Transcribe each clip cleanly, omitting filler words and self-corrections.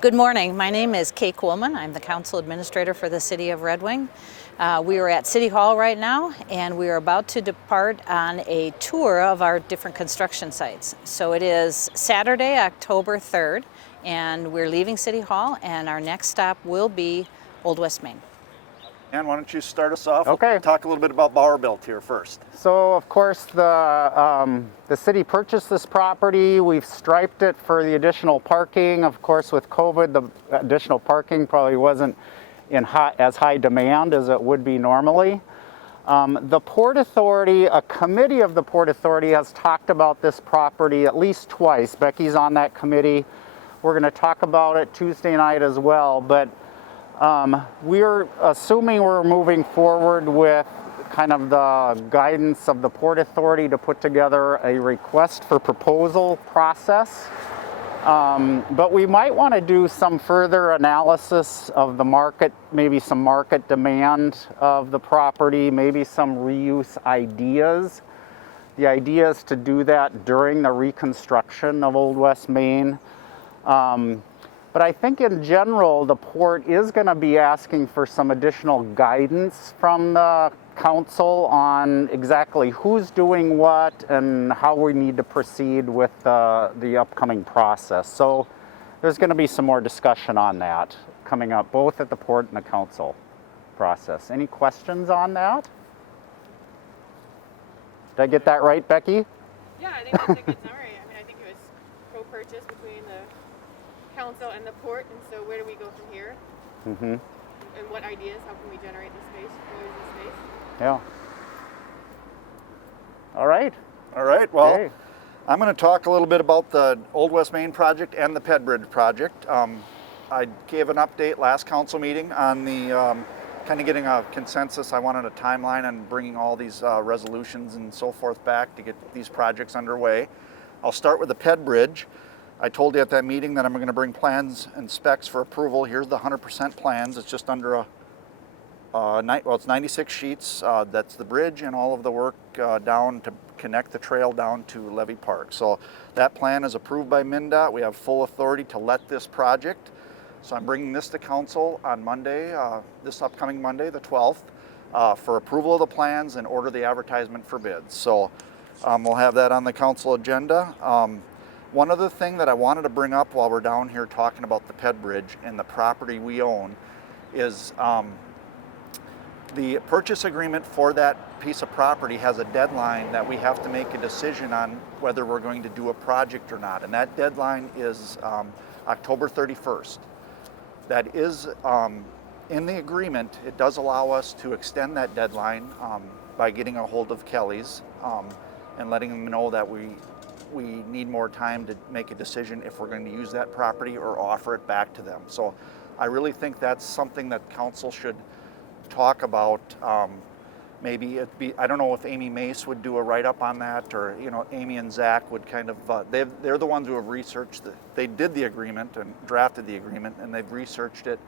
Good morning. My name is Kay Coolman. I'm the Council Administrator for the City of Red Wing. We are at City Hall right now, and we are about to depart on a tour of our different construction sites. So it is Saturday, October 3rd, and we're leaving City Hall, and our next stop will be Old West Main. And why don't you start us off? Okay. We'll talk a little bit about Bauer Built here first. So, of course, the city purchased this property. We've striped it for the additional parking. Of course, with COVID, the additional parking probably wasn't in as high demand as it would be normally. The Port Authority, a committee of the Port Authority has talked about this property at least twice. Becky's on that committee. We're going to talk about it Tuesday night as well, but we're assuming we're moving forward with kind of the guidance of the Port Authority to put together a request for proposal process. But we might want to do some further analysis of the market, maybe some market demand of the property, maybe some reuse ideas. The idea is to do that during the reconstruction of Old West Main. But I think in general, the port is going to be asking for some additional guidance from the council on exactly who's doing what and how we need to proceed with the upcoming process. So there's going to be some more discussion on that coming up, both at the port and the council process. Any questions on that? Did I get that right, Becky? Yeah, I think that's a good summary. I mean, I think it was co-purchase between the council and the port, and so where do we go from here? Mm-hmm. And what ideas? How can we generate the space, use the space? Yeah. All right. All right, well, Okay. I'm going to talk a little bit about the Old West Main project and the Ped Bridge project. I gave an update last council meeting on the kind of getting a consensus. I wanted a timeline on bringing all these resolutions and so forth back to get these projects underway. I'll start with the Ped Bridge. I told you at that meeting that I'm going to bring plans and specs for approval. Here's the 100% plans. It's just under it's 96 sheets. That's the bridge and all of the work down to connect the trail down to Levee Park. So that plan is approved by MnDOT. We have full authority to let this project. So I'm bringing this to council on Monday, this upcoming Monday, the 12th, for approval of the plans and order the advertisement for bids. So we'll have that on the council agenda. One other thing that I wanted to bring up while we're down here talking about the Ped Bridge and the property we own is the purchase agreement for that piece of property has a deadline that we have to make a decision on whether we're going to do a project or not. And that deadline is October 31st. That is in the agreement. It does allow us to extend that deadline by getting a hold of Kelly's and letting them know that we need more time to make a decision if we're going to use that property or offer it back to them. So I really think that's something that council should talk about. Maybe I don't know if Amy Mace would do a write-up on that, or Amy and Zach would kind of, they're the ones who have researched they did the agreement and drafted the agreement, and they've researched it,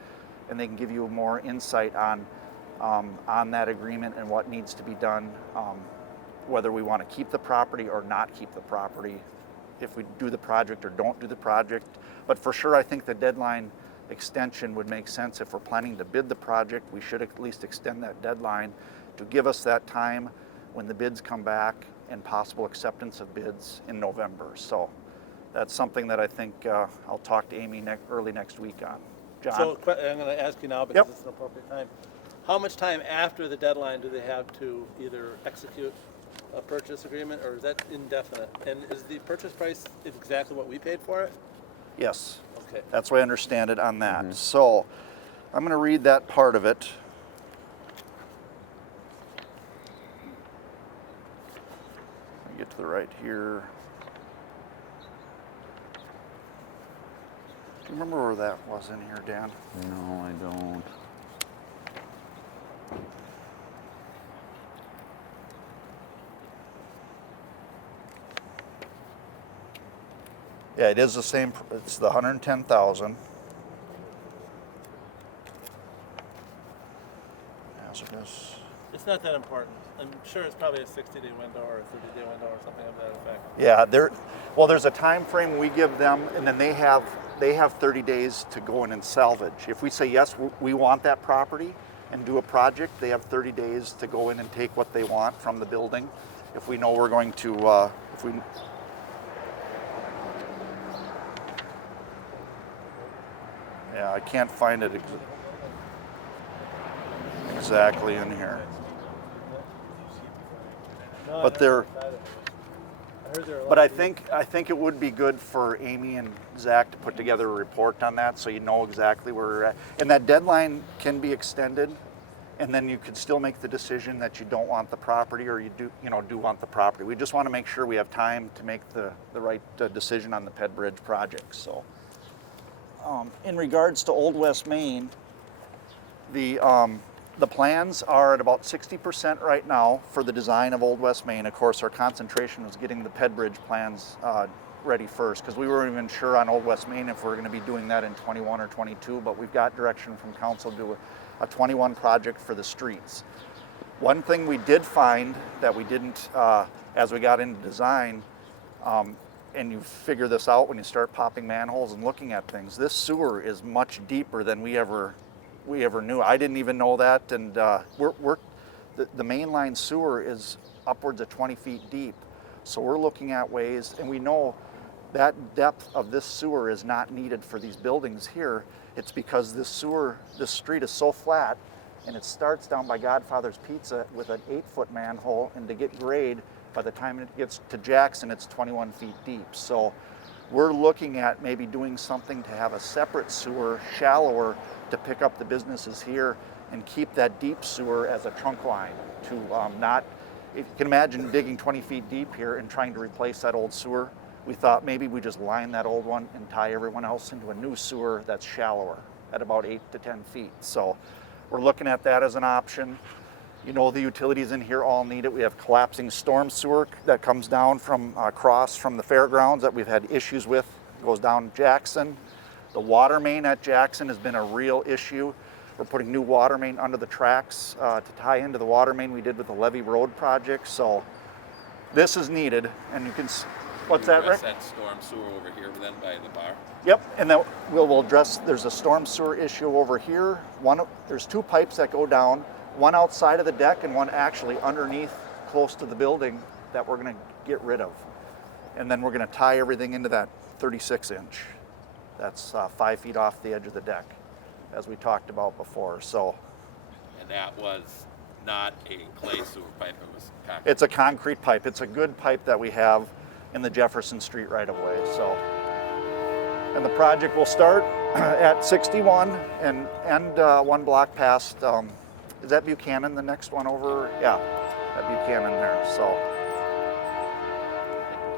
and they can give you more insight on that agreement and what needs to be done, whether we want to keep the property or not keep the property, if we do the project or don't do the project. But for sure, I think the deadline extension would make sense. If we're planning to bid the project, we should at least extend that deadline to give us that time when the bids come back and possible acceptance of bids in November. So that's something that I think I'll talk to Amy early next week on. John? So I'm going to ask you now because Yep. it's an appropriate time. How much time after the deadline do they have to either execute a purchase agreement, or is that indefinite? And is the purchase price exactly what we paid for it? Yes. Okay. That's what I understand it on that. So I'm going to read that part of it. Let me get to the right here. Do you remember where that was in here, Dan? No, I don't. Yeah, it is the same. It's the 110,000. Hazardous. It's it's not that important. I'm sure it's probably a 60-day window or a 30-day window or something of that effect. Yeah, there's a time frame we give them, and then they have 30 days to go in and salvage. If we say yes, we want that property and do a project, they have 30 days to go in and take what they want from the building. If we know we're going to, yeah, I can't find it exactly in here. No, But they're, I heard there are a lot but I of these- think it would be good for Amy and Zach to put together a report on that, so you know exactly where we're at. And that deadline can be extended, and then you could still make the decision that you don't want the property, or you do want the property. We just want to make sure we have time to make the right decision on the Ped Bridge project. So, in regards to Old West Main, the plans are at about 60% right now for the design of Old West Main. Of course, our concentration was getting the Ped Bridge plans ready first, because we weren't even sure on Old West Main if we were going to be doing that in 21 or 22, but we've got direction from council to do a 21 project for the streets. One thing we did find that we didn't, as we got into design, and you figure this out when you start popping manholes and looking at things, this sewer is much deeper than we ever knew. I didn't even know that, and the mainline sewer is upwards of 20 feet deep. So we're looking at ways, and we know that depth of this sewer is not needed for these buildings here. It's because this street is so flat, and it starts down by Godfather's Pizza with an 8-foot manhole, and to get grade, by the time it gets to Jackson, it's 21 feet deep. So we're looking at maybe doing something to have a separate sewer, shallower, to pick up the businesses here and keep that deep sewer as a trunk line to not, if you can imagine digging 20 feet deep here and trying to replace that old sewer, we thought maybe we just line that old one and tie everyone else into a new sewer that's shallower at about 8 to 10 feet. So we're looking at that as an option. You know, the utilities in here all need it. We have collapsing storm sewer that comes down from across from the fairgrounds that we've had issues with. It goes down Jackson. The water main at Jackson has been a real issue. We're putting new water main under the tracks to tie into the water main we did with the Levee Road project. So this is needed, and you can, what's that, Rick? That storm sewer over here then by the bar. Yep, and then we'll address, there's a storm sewer issue over here. There's 2 pipes that go down, one outside of the deck and one actually underneath close to the building that we're gonna get rid of. And then we're gonna tie everything into that 36-inch. That's 5 feet off the edge of the deck, as we talked about before. So, And that was not a clay sewer pipe, it was concrete. it's a concrete pipe. It's a good pipe that we have in the Jefferson Street right of way. So, and the project will start at 61 and end 1 block past, is that Buchanan, the next one over? Yeah, that Buchanan there. So,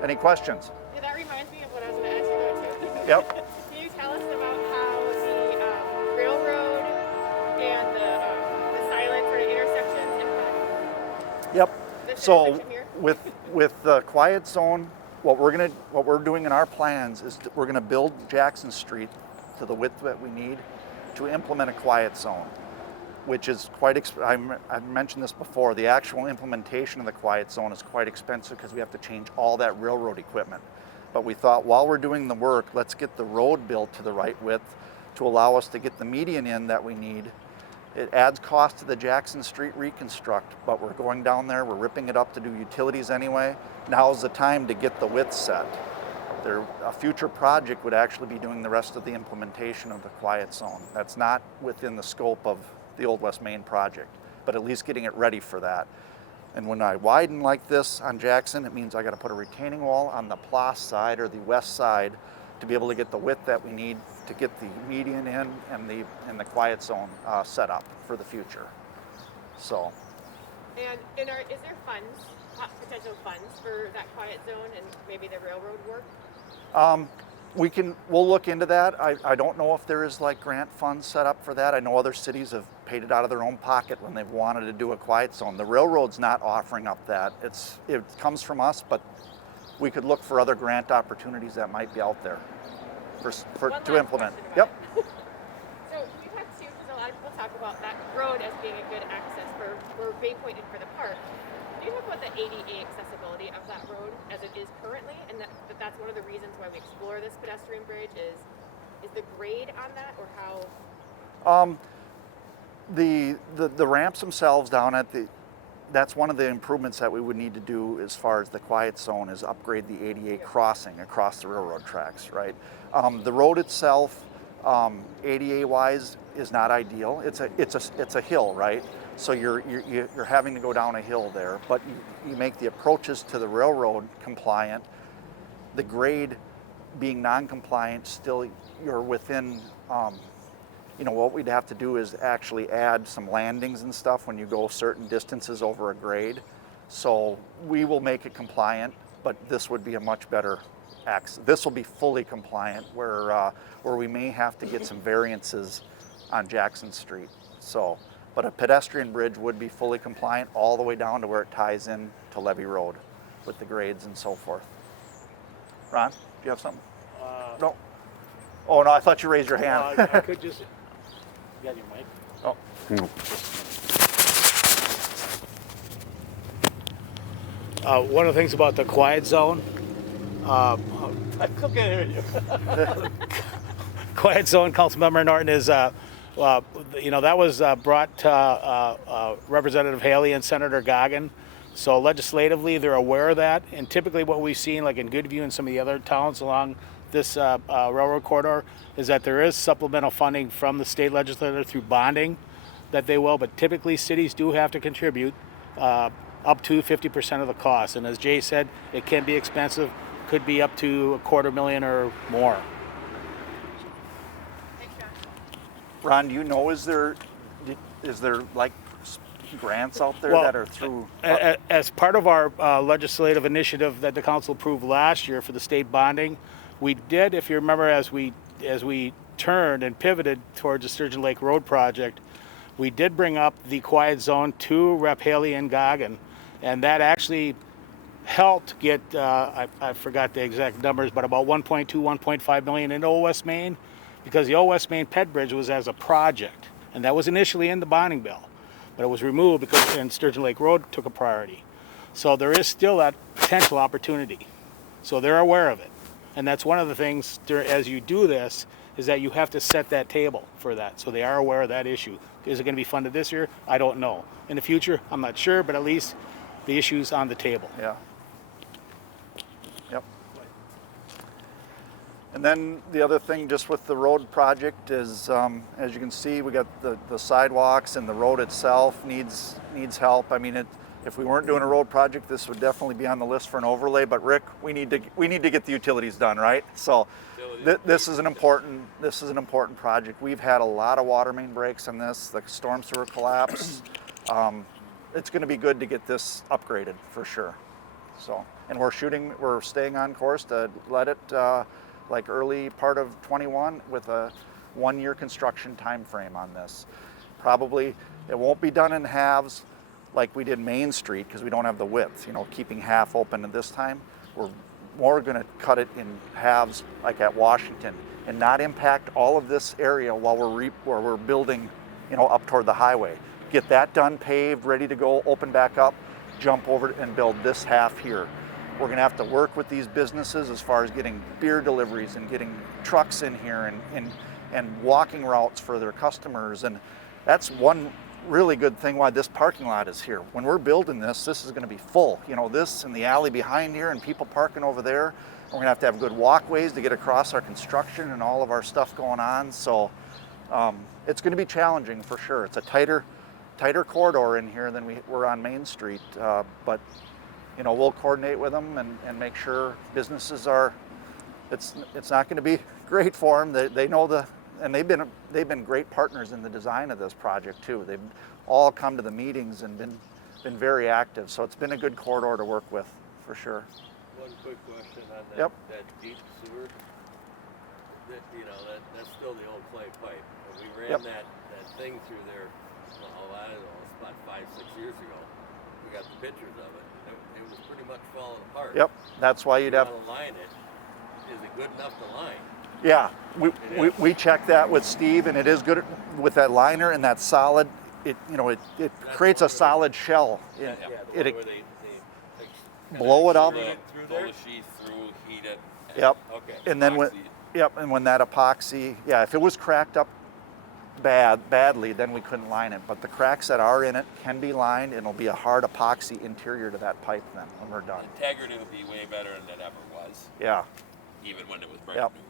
any questions? Yeah, that reminds me of what I was going to ask you about too. Yep. Can you tell us about how the railroad and the silent sort of intersections impact Yep. this So intersection here? with the quiet zone, what we're doing in our plans is we're gonna build Jackson Street to the width that we need to implement a quiet zone, which is I've mentioned this before. The actual implementation of the quiet zone is quite expensive because we have to change all that railroad equipment. But we thought while we're doing the work, let's get the road built to the right width to allow us to get the median in that we need. It adds cost to the Jackson Street reconstruct, but we're going down there, we're ripping it up to do utilities anyway. Now's the time to get the width set. A future project would actually be doing the rest of the implementation of the quiet zone. That's not within the scope of the Old West Main project, but at least getting it ready for that. And when I widen like this on Jackson, it means I got to put a retaining wall on the Plas side or the west side to be able to get the width that we need to get the median in and the quiet zone set up for the future. So. And is there funds, potential funds for that quiet zone and maybe the railroad work? We'll look into that. I don't know if there is like grant funds set up for that. I know other cities have paid it out of their own pocket when they've wanted to do a quiet zone. The railroad's not offering up that. It comes from us, but we could look for other grant opportunities that might be out there to implement. Yep. So we talked too, because a lot of people talk about that road as being a good access for waypointed for the park. Can you talk about the ADA accessibility of that road as it is currently, and that's one of the reasons why we explore this pedestrian bridge is the grade on that, or how? The ramps themselves down at that's one of the improvements that we would need to do as far as the quiet zone is upgrade the ADA crossing across the railroad tracks, right? The road itself, ADA wise, is not ideal. It's a hill, right? So you're having to go down a hill there, but you make the approaches to the railroad compliant. The grade being non-compliant, still you're within. What we'd have to do is actually add some landings and stuff when you go certain distances over a grade. So we will make it compliant, but this would be a much better access. This will be fully compliant where we may have to get some variances on Jackson Street. So, but a pedestrian bridge would be fully compliant all the way down to where it ties in to Levee Road with the grades and so forth. Ron, do you have something? No. Oh no, I thought you raised your hand. I could just. You got your mic? Oh. One of the things about the quiet zone, I still can't hear you. quiet zone, Councilmember Norton, is that was brought to Representative Haley and Senator Goggin. So legislatively, they're aware of that, and typically what we've seen, like in Goodview and some of the other towns along this railroad corridor, is that there is supplemental funding from the state legislature through bonding that they will, but typically cities do have to contribute up to 50% of the cost. And as Jay said, it can be expensive, could be up to $250,000 or more. Thanks, Josh. Ron, do you know, is there like grants out there that are through? As part of our legislative initiative that the council approved last year for the state bonding, we did, if you remember, as we turned and pivoted towards the Sturgeon Lake Road project, we did bring up the quiet zone to Rep. Haley and Goggin, and that actually helped get, I forgot the exact numbers, but about 1.2, 1.5 million in Old West Main, because the Old West Main Ped Bridge was as a project, and that was initially in the bonding bill, but it was removed because and Sturgeon Lake Road took a priority. So there is still that potential opportunity. So they're aware of it. And that's one of the things as you do this is that you have to set that table for that. So they are aware of that issue. Is it going to be funded this year? I don't know. In the future, I'm not sure, but at least the issue's on the table. Yeah. Yep. And then the other thing just with the road project is, as you can see, we got the sidewalks and the road itself needs help. I mean, if we weren't doing a road project, this would definitely be on the list for an overlay. But Rick, we need to get the utilities done, right? So this is an important project. We've had a lot of water main breaks on this. The storm sewer collapse. It's going to be good to get this upgraded for sure. So, and we're staying on course to let it like early part of 21 with a 1-year construction time frame on this. Probably it won't be done in halves like we did Main Street because we don't have the width, keeping half open at this time. We're more going to cut it in halves like at Washington and not impact all of this area while we're building, up toward the highway. Get that done, paved, ready to go, open back up, jump over and build this half here. We're going to have to work with these businesses as far as getting beer deliveries and getting trucks in here and walking routes for their customers. And that's one really good thing why this parking lot is here. When we're building this is going to be full. This and the alley behind here and people parking over there. We're going to have good walkways to get across our construction and all of our stuff going on. So it's going to be challenging for sure. It's a tighter corridor in here than we're on Main Street. But we'll coordinate with them and make sure businesses are. It's not going to be great for them. They know and they've been great partners in the design of this project too. They've all come to the meetings and been very active. So it's been a good corridor to work with for sure. One quick question on that. Yep. That deep sewer. That's still the old clay pipe. When we ran that thing through there, I don't know, it's about 5-6 years ago. We got the pictures of it. It was pretty much falling apart. Yep. That's why you'd have to line it. Is it good enough to line? Yeah, we checked that with Steve, and it is good with that liner and that solid it creates a solid shell. Yeah, It, where they like, blow it up. Pull the sheath through, heat it. Yep. Okay. And then when that epoxy, if it was cracked up badly, then we couldn't line it. But the cracks that are in it can be lined, and it'll be a hard epoxy interior to that pipe then when we're done. Integrity would be way better than it ever was, Yeah. even when it was brand Yep. new.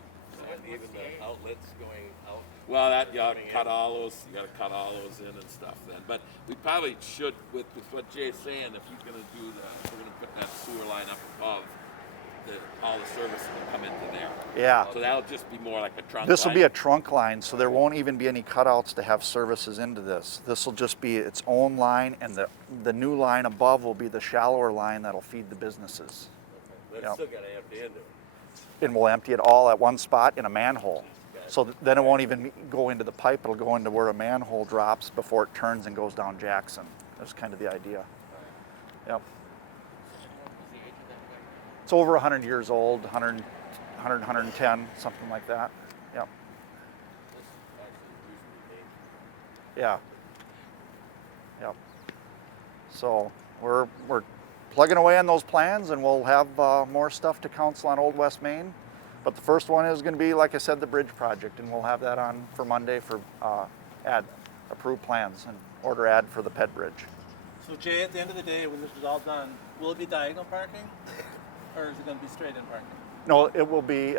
And even the outlets going out. Well, that you gotta cut all those. You gotta cut all those in and stuff then. But we probably should, with what Jay's saying, if you're gonna do we're gonna put that sewer line up above. All the service will come into there. Yeah. So that'll just be more like a trunk This will line. be a trunk line, so there won't even be any cutouts to have services into this. This will just be its own line, and the new line above will be the shallower line that'll feed the businesses. But it's Yep. still gotta empty into it. And we'll empty it all at one spot in a manhole. So then it won't even go into the pipe, it'll go into where a manhole drops before it turns and goes down Jackson. That's kind of the idea. Yep. It's over 100 years old, 100, 110, something like that. Yep. Yeah. Yep. So we're plugging away on those plans, and we'll have more stuff to council on Old West Main. But the first one is going to be, like I said, the bridge project, and we'll have that on for Monday for approved plans and order ad for the Ped Bridge. So Jay, at the end of the day, when this is all done, will it be diagonal parking, or is it going to be straight in parking? No, it will be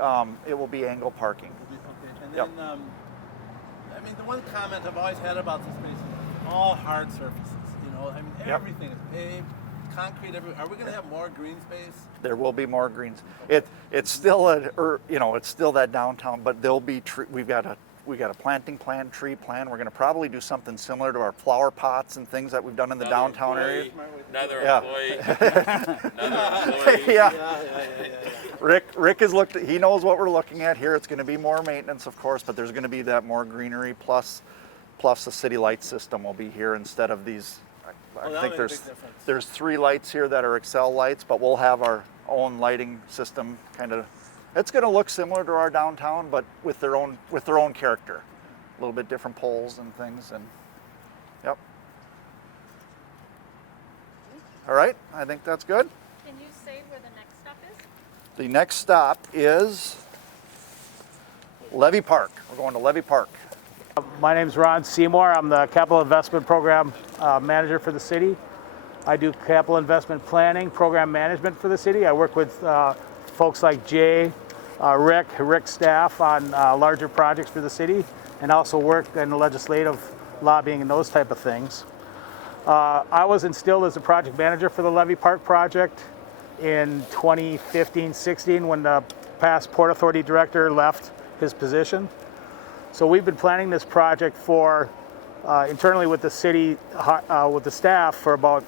angle parking. Okay, and Yep. then I mean, the one comment I've always had about this place is all hard surfaces. You know, I mean, Yep. everything is paved, concrete. Are we going to have more green space? There will be more greens. It's still it's still that downtown, but there'll be we've got a planting plan, tree plan. We're going to probably do something similar to our flower pots and things that we've done in the downtown area. Another Yeah. employee. Another employee. Yeah. Rick has looked. He knows what we're looking at here. It's going to be more maintenance, of course, but there's going to be that more greenery plus the city light system will be here instead of these. I that'll think make a big difference. there's 3 lights here that are Excel lights, but we'll have our own lighting system. Kind of, it's going to look similar to our downtown, but with their own character. A little bit different poles and things, and yep. All right, I think that's good. Can you say where the next stop is? The next stop is Levee Park. We're going to Levee Park. My name's Ron Seymour. I'm the Capital Investment Program Manager for the city. I do capital investment planning, program management for the city. I work with folks like Jay, Rick's staff on larger projects for the city, and also work in legislative lobbying and those type of things. I was instilled as a project manager for the Levee Park project in 2015-16 when the past Port Authority director left his position. So we've been planning this project for internally with the city, with the staff for about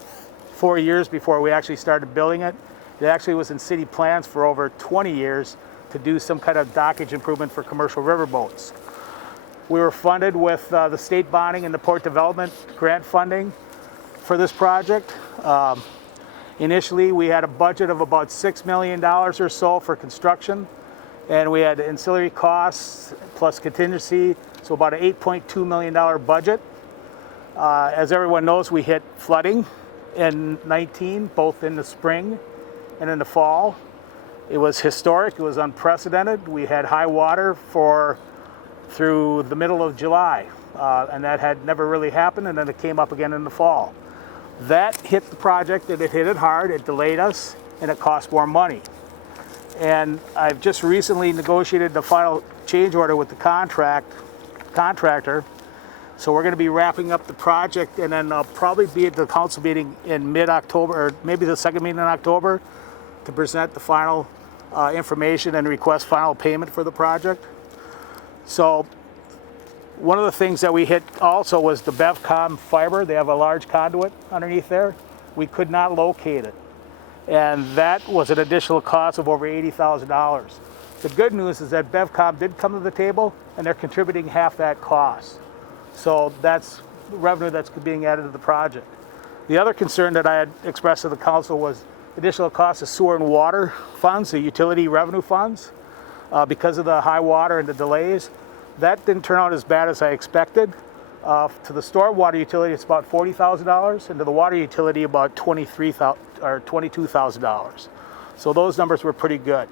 4 years before we actually started building it. It actually was in city plans for over 20 years to do some kind of dockage improvement for commercial riverboats. We were funded with the state bonding and the port development grant funding for this project. Initially, we had a budget of about $6 million or so for construction, and we had ancillary costs plus contingency, so about an $8.2 million budget. As everyone knows, we hit flooding in 19, both in the spring and in the fall. It was historic, it was unprecedented. We had high water through the middle of July, and that had never really happened, and then it came up again in the fall. That hit the project, and it hit it hard, it delayed us, and it cost more money. And I've just recently negotiated the final change order with the contractor. So we're going to be wrapping up the project, and then I'll probably be at the council meeting in mid-October, or maybe the second meeting in October, to present the final information and request final payment for the project. So one of the things that we hit also was the BevCom fiber. They have a large conduit underneath there. We could not locate it. And that was an additional cost of over $80,000. The good news is that BevCom did come to the table, and they're contributing half that cost. So that's revenue that's being added to the project. The other concern that I had expressed to the council was additional costs of sewer and water funds, the utility revenue funds, because of the high water and the delays. That didn't turn out as bad as I expected. To the stormwater utility, it's about $40,000, and to the water utility, about $22,000. So those numbers were pretty good.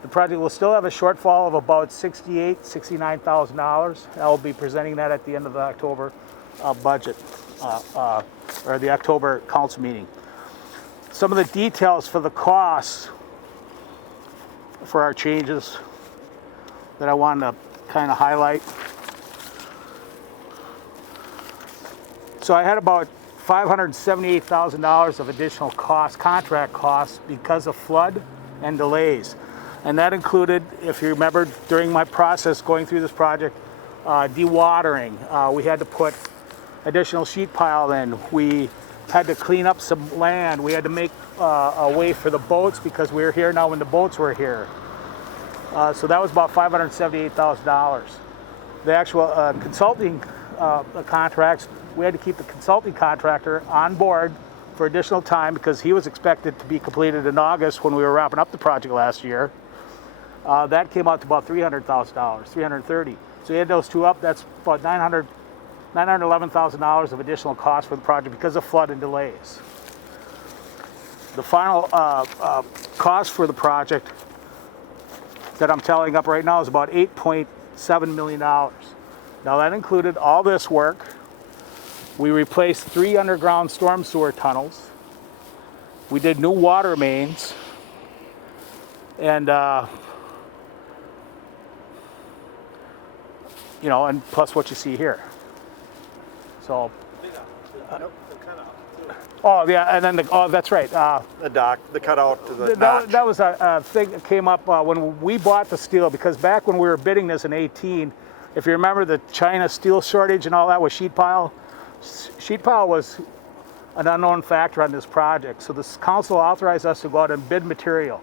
The project will still have a shortfall of about $69,000. I'll be presenting that at the end of the October budget, or the October council meeting. Some of the details for the costs for our changes that I wanted to kind of highlight. So I had about $578,000 of additional costs, contract costs, because of flood and delays. And that included, if you remember, during my process going through this project, dewatering. We had to put additional sheet pile in. We had to clean up some land. We had to make a way for the boats because we were here now when the boats were here. So that was about $578,000. The actual consulting contracts, we had to keep the consulting contractor on board for additional time because he was expected to be completed in August when we were wrapping up the project last year. That came out to about $300,000, $330,000. So you add those two up, that's about $911,000 of additional cost for the project because of flood and delays. The final cost for the project that I'm tallying up right now is about $8.7 million. Now that included all this work. We replaced 3 underground storm sewer tunnels. We did new water mains. And, you know, and plus what you see here. So. Oh, yeah, and then, that's right. The dock, the cutout to the notch. That was a thing that came up when we bought the steel, because back when we were bidding this in 18, if you remember the China steel shortage and all that with sheet pile was an unknown factor on this project. So this council authorized us to go out and bid material.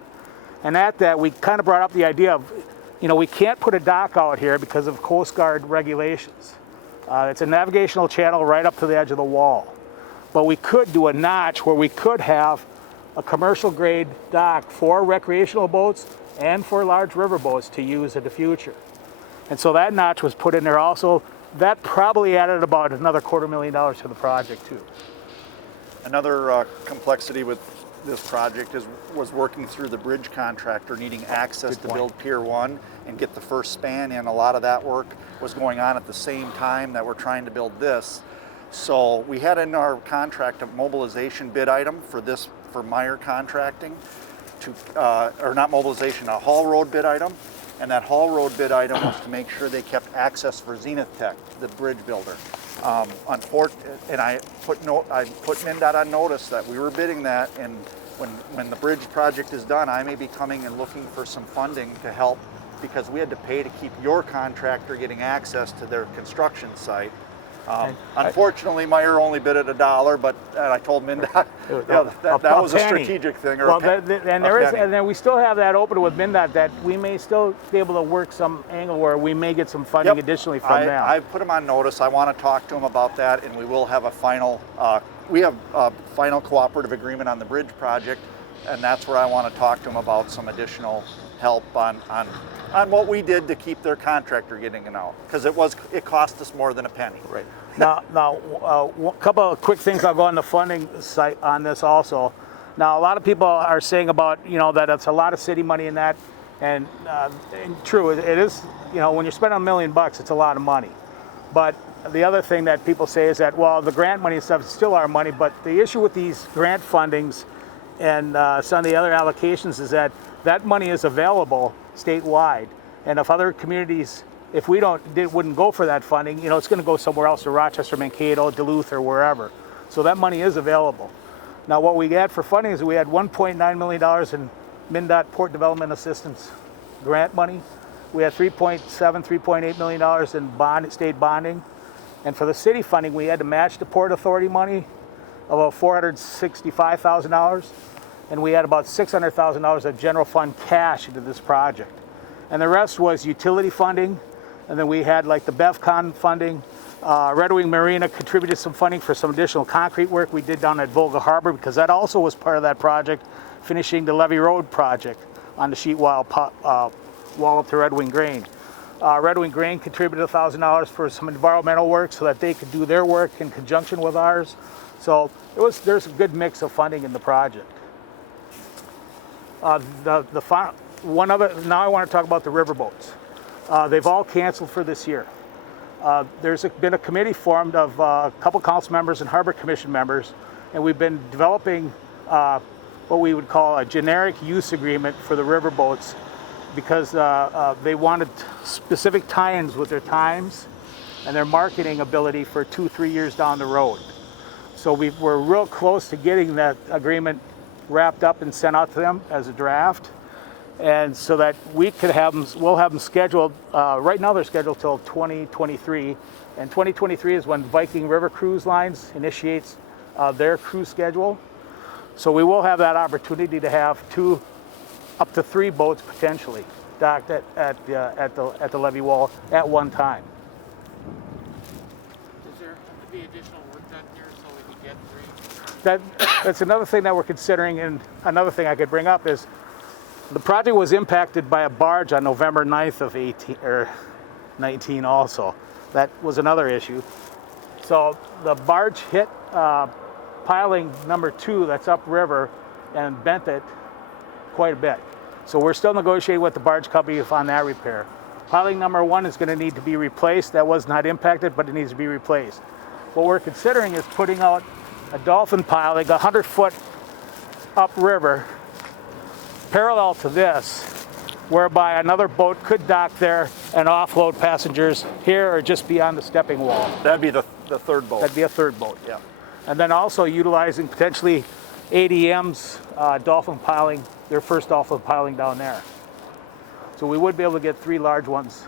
And at that, we kind of brought up the idea of, you know, we can't put a dock out here because of Coast Guard regulations. It's a navigational channel right up to the edge of the wall. But we could do a notch where we could have a commercial grade dock for recreational boats and for large river boats to use in the future. And so that notch was put in there also. That probably added about another $250,000 to the project too. Another complexity with this project was working through the bridge contractor needing access to build Pier 1 and get the first span in. A lot of that work was going on at the same time that we're trying to build this. So we had in our contract a mobilization bid item for this, for Meyer Contracting, or not mobilization, a haul road bid item. And that haul road bid item was to make sure they kept access for Zenith Tech, the bridge builder. And I put MnDOT on notice that we were bidding that, and when the bridge project is done, I may be coming and looking for some funding to help, because we had to pay to keep your contractor getting access to their construction site. Unfortunately, Meyer only bid at $1, but I told MnDOT that was a strategic thing. Or and then we still have that open with MnDOT that we may still be able to work some angle where we may get some funding additionally from them. I've put them on notice. I want to talk to them about that, and we will have a final. We have a final cooperative agreement on the bridge project, and that's where I want to talk to them about some additional help on what we did to keep their contractor getting it out, because it cost us more than a penny. Right. Now, a couple of quick things. I'll go on the funding site on this also. Now, a lot of people are saying about, you know, that it's a lot of city money in that, and true, it is. You know, when you're spending $1 million, it's a lot of money. But the other thing that people say is that, well, the grant money and stuff is still our money, but the issue with these grant fundings and some of the other allocations is that money is available statewide, and if other communities, if we wouldn't go for that funding, you know, it's going to go somewhere else, to Rochester, Mankato, Duluth, or wherever. So that money is available. Now, what we had for funding is we had $1.9 million in MnDOT Port Development Assistance grant money. We had $3.8 million in state bonding, and for the city funding, we had to match the Port Authority money of about $465,000. And we had about $600,000 of general fund cash into this project. And the rest was utility funding, and then we had like the BevCon funding. Red Wing Marina contributed some funding for some additional concrete work we did down at Volga Harbor, because that also was part of that project, finishing the Levee Road project on the sheet wall up to Red Wing Grange. Red Wing Grain contributed $1,000 for some environmental work so that they could do their work in conjunction with ours. So there's a good mix of funding in the project. Now I want to talk about the riverboats. They've all canceled for this year. There's been a committee formed of a couple council members and Harbor Commission members, and we've been developing what we would call a generic use agreement for the riverboats because they wanted specific tie-ins with their times and their marketing ability for 2-3 years down the road. So we're real close to getting that agreement wrapped up and sent out to them as a draft. And so that we could have them, we'll have them scheduled, right now they're scheduled till 2023. And 2023 is when Viking River Cruise Lines initiates their cruise schedule. So we will have that opportunity to have up to 3 boats potentially docked at the levee wall at one time. Does there have to be additional work done here so we can get 3? That's another thing that we're considering, and another thing I could bring up is the project was impacted by a barge on November 9th of 19 also. That was another issue. So the barge hit piling number 2 that's upriver and bent it quite a bit. So we're still negotiating with the barge company on that repair. Piling number 1 is going to need to be replaced. That was not impacted, but it needs to be replaced. What we're considering is putting out a dolphin piling 100-foot upriver parallel to this, whereby another boat could dock there and offload passengers here or just beyond the stepping wall. That'd be the third boat. That'd be a third boat. Yeah. And then also utilizing potentially ADM's dolphin piling, their first dolphin piling down there. So we would be able to get 3 large ones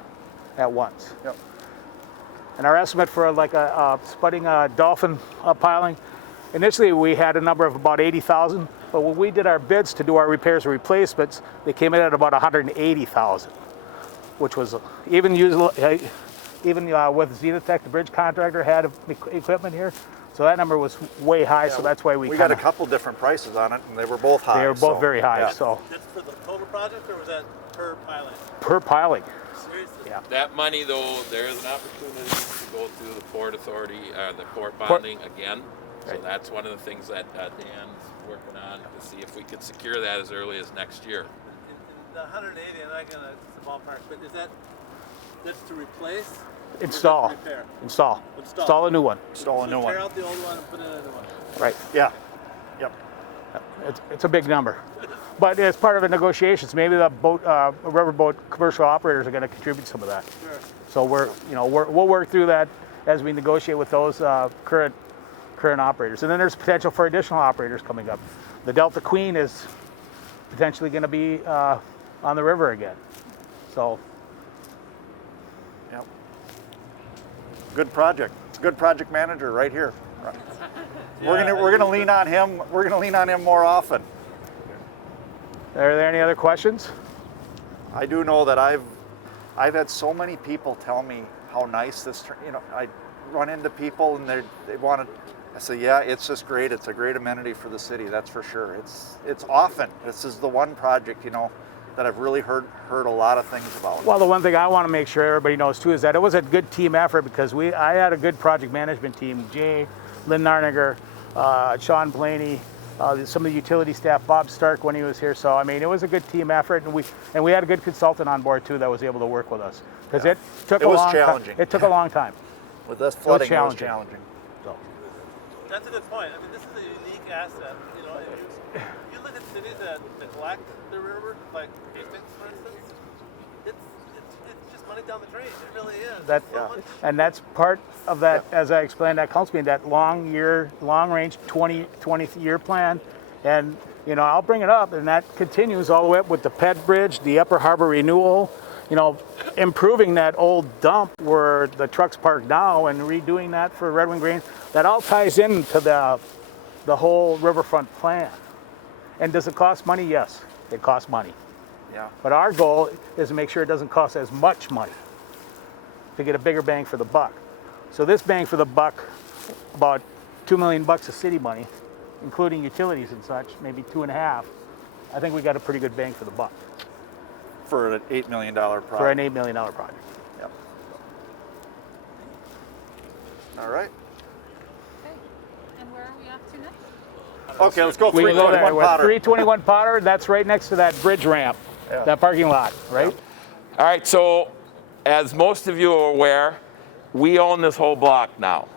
at once. Yep. And our estimate for like a spudding dolphin piling, initially we had a number of about 80,000, but when we did our bids to do our repairs and replacements, they came in at about 180,000, which was even with Zenitech, the bridge contractor had equipment here, so that number was way high. So that's why we got a couple different prices on it, and they were both high. They were both very high. Yeah. So That's for the total project, or was that per piling? per piling. Seriously? Yeah. That money, though, there is an opportunity to go through the Port Authority, the port bonding again. So Right. that's one of the things that Dan's working on to see if we can secure that as early as next year. In the 180, I'm not gonna, it's a ballpark, but that's to replace? Install. Or is that to repair? Install. Install. Install a new one. Install a new So one. tear out the old one and put in a new one. Right. Yeah. Yep. It's a big number. But as part of the negotiations, maybe the riverboat commercial operators are going to contribute some of that. Sure. So we'll work through that as we negotiate with those current operators. And then there's potential for additional operators coming up. The Delta Queen is potentially going to be on the river again. So Yep. Good project. Good project manager right here. We're gonna lean on him. We're gonna lean on him more often. are there any other questions? I do know that I've had so many people tell me how nice this. I run into people and they want to. I say, yeah, it's just great. It's a great amenity for the city. That's for sure. It's often. This is the one project that I've really heard a lot of things about. Well, the one thing I want to make sure everybody knows too is that it was a good team effort because I had a good project management team. Jay, Lynn Narniger, Sean Blaney, some of the utility staff, Bob Stark when he was here. So I mean, it was a good team effort, and we had a good consultant on board too that was able to work with us because it took a long challenging. time. It took a long time. With this flooding, it was challenging. challenging. So That's a good point. I mean, this is a unique asset. If you look at cities that neglect the river, like Hastings, for instance, it's just money down the drain. It really is. that, So much- and that's part of that, as I explained at council meeting, that long range 20-year plan. And I'll bring it up, and that continues all the way up with the Ped Bridge, the Upper Harbor renewal. Improving that old dump where the trucks park now and redoing that for Red Wing Grain. That all ties into the whole riverfront plan. And does it cost money? Yes, it costs money. Yeah. But our goal is to make sure it doesn't cost as much money to get a bigger bang for the buck. So this bang for the buck, about $2 million of city money, including utilities and such, maybe 2.5. I think we got a pretty good bang for the buck For an $8 million project. for an $8 million project. All right. Okay. And where are we off to next? Okay, let's go We can go there 321 with Potter. 321 Potter. That's right next to that bridge ramp, Yeah. that parking lot, right? All right, so as most of you are aware, we own this whole block now,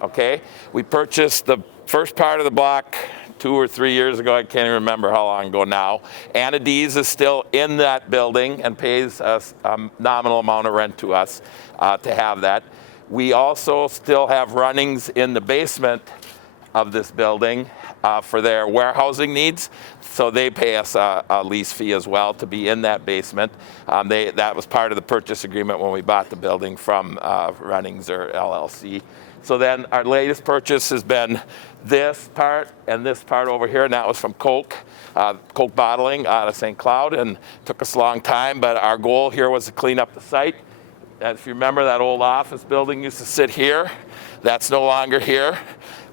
okay? We purchased the first part of the block 2 or 3 years ago. I can't even remember how long ago now. Anadiz is still in that building and pays us a nominal amount of rent to us to have that. We also still have runnings in the basement of this building for their warehousing needs. So they pay us a lease fee as well to be in that basement. That was part of the purchase agreement when we bought the building from Runnings or LLC. So then our latest purchase has been this part and this part over here, and that was from Coke Bottling out of St. Cloud, and took us a long time, but our goal here was to clean up the site. If you remember, that old office building used to sit here. That's no longer here.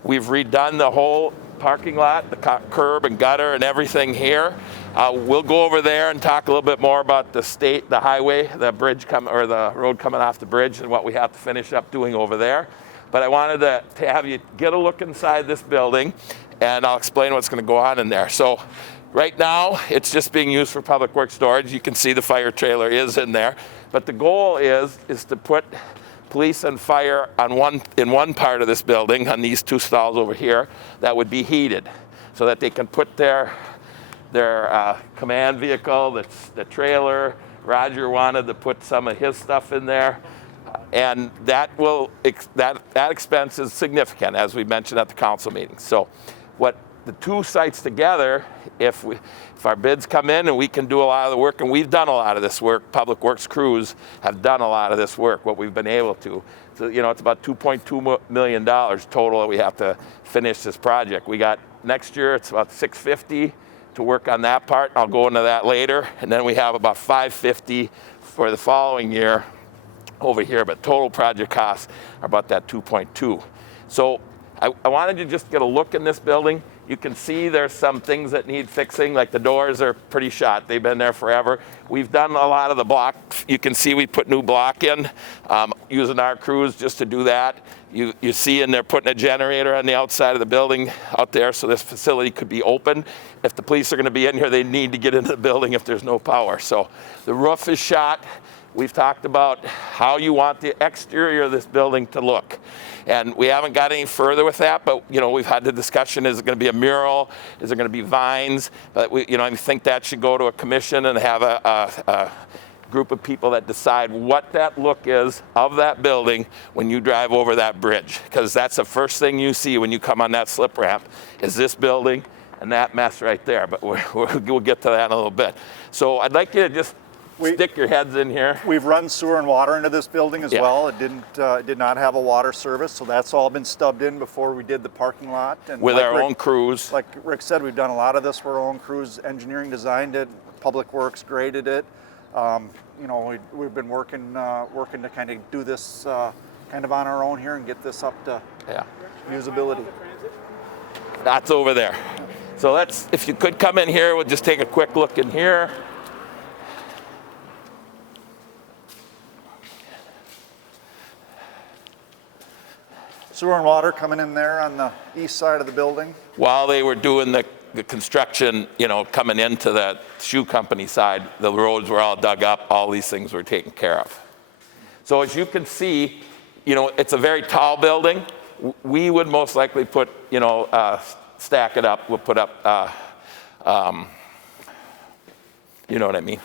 We've redone the whole parking lot, the curb and gutter and everything here. We'll go over there and talk a little bit more about the highway, the bridge or the road coming off the bridge, and what we have to finish up doing over there. But I wanted to have you get a look inside this building, and I'll explain what's going to go on in there. So right now, it's just being used for public works storage. You can see the fire trailer is in there. But the goal is to put police and fire in one part of this building, on these 2 stalls over here, that would be heated, so that they can put their command vehicle, the trailer. Roger wanted to put some of his stuff in there. And that expense is significant, as we mentioned at the council meeting. So what the 2 sites together, if our bids come in and we can do a lot of the work, and we've done a lot of this work, public works crews have done a lot of this work, what we've been able to. So, it's about $2.2 million total that we have to finish this project. We got next year, it's about $650 to work on that part. I'll go into that later. And then we have about $550 for the following year over here, but total project costs are about that 2.2. So I wanted you to just get a look in this building. You can see there's some things that need fixing, like the doors are pretty shot. They've been there forever. We've done a lot of the block. You can see we put new block in, using our crews just to do that. You see in there putting a generator on the outside of the building out there, so this facility could be open. If the police are going to be in here, they need to get into the building if there's no power. So the roof is shot. We've talked about how you want the exterior of this building to look. And we haven't got any further with that, but we've had the discussion, is it going to be a mural? Is there going to be vines? But I think that should go to a commission and have a group of people that decide what that look is of that building when you drive over that bridge. Because that's the first thing you see when you come on that slip ramp, is this building and that mess right there. But we'll get to that in a little bit. So I'd like you to just stick your heads in here. We've run sewer and water into this building as well. It did not have a water service, so that's all been stubbed in before we did the parking lot. And with our own crews. Like Rick said, we've done a lot of this for our own crews. Engineering designed it, Public Works graded it. We've been working to kind of do this kind of on our own here and get this up to usability. That's over there. So if you could come in here, we'll just take a quick look in here. Sewer and water coming in there on the east side of the building. While they were doing the construction, coming into the shoe company side, the roads were all dug up, all these things were taken care of. So as you can see, it's a very tall building. We would most likely put, stack it up, we'll put up, you know what I mean?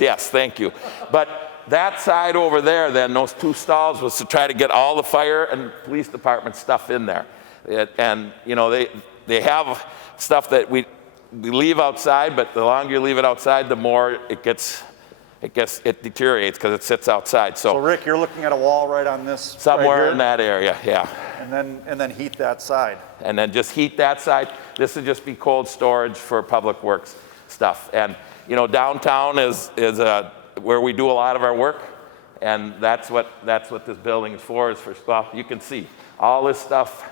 Yes, thank you. But that side over there, then, those 2 stalls, was to try to get all the fire and police department stuff in there. And they have stuff that we leave outside, but the longer you leave it outside, the more it deteriorates because it sits outside. So Rick, you're looking at a wall right on this somewhere right in that area, yeah. And then heat that side. And then just heat that side. This would just be cold storage for public works stuff. And downtown is where we do a lot of our work, and that's what this building is for. Well, you can see all this stuff.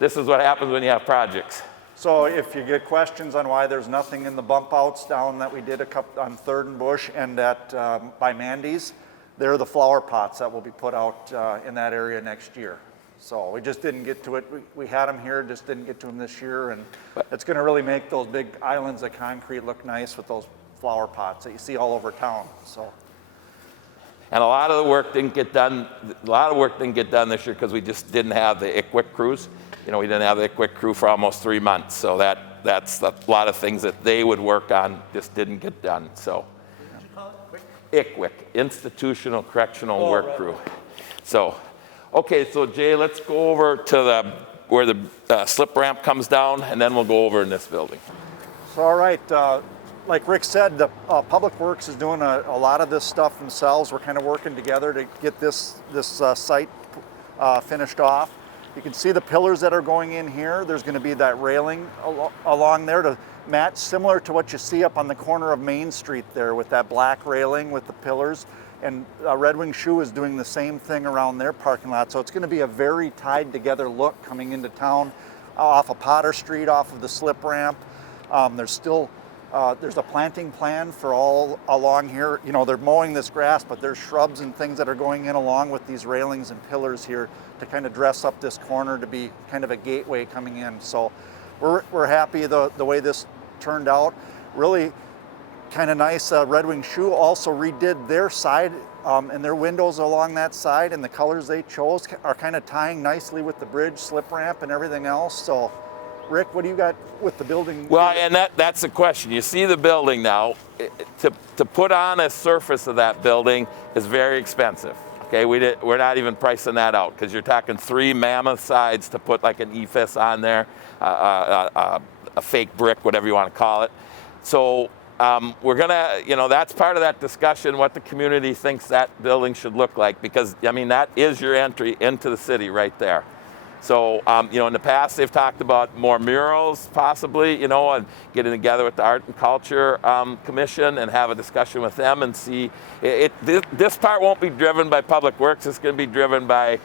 This is what happens when you have projects. So if you get questions on why there's nothing in the bump outs down that we did on 3rd and Bush and at by Mandy's, they're the flower pots that will be put out in that area next year. So we just didn't get to it. We had them here, just didn't get to them this year, and it's going to really make those big islands of concrete look nice with those flower pots that you see all over town. So. And a lot of the work didn't get done. A lot of work didn't get done this year because we just didn't have the ICWIC crews. You know, we didn't have the ICWIC crew for almost 3 months. So that's a lot of things that they would work on just didn't get done. So. ICWIC, Institutional Correctional Work Crew. So, okay, so Jay, let's go over to where the slip ramp comes down, and then we'll go over in this building. So, all right, like Rick said, the Public Works is doing a lot of this stuff themselves. We're kind of working together to get this site finished off. You can see the pillars that are going in here. There's going to be that railing along there to match, similar to what you see up on the corner of Main Street there with that black railing with the pillars. And Red Wing Shoe is doing the same thing around their parking lot. So it's going to be a very tied together look coming into town off of Potter Street, off of the slip ramp. There's a planting plan for all along here. You know, they're mowing this grass, but there's shrubs and things that are going in along with these railings and pillars here to kind of dress up this corner to be kind of a gateway coming in. So we're happy the way this turned out. Really kind of nice. Red Wing Shoe also redid their side and their windows along that side, and the colors they chose are kind of tying nicely with the bridge, slip ramp, and everything else. So Rick, what do you got with the building? Well, and that's the question. You see the building now. To put on a surface of that building is very expensive. Okay, we're not even pricing that out because you're talking 3 mammoth sides to put like an EFIS on there, a fake brick, whatever you want to call it. So we're gonna, you know, that's part of that discussion, what the community thinks that building should look like, because I mean that is your entry into the city right there. So, you know, in the past they've talked about more murals possibly, you know, and getting together with the Art and Culture Commission and have a discussion with them and see. This part won't be driven by Public Works. It's going to be driven by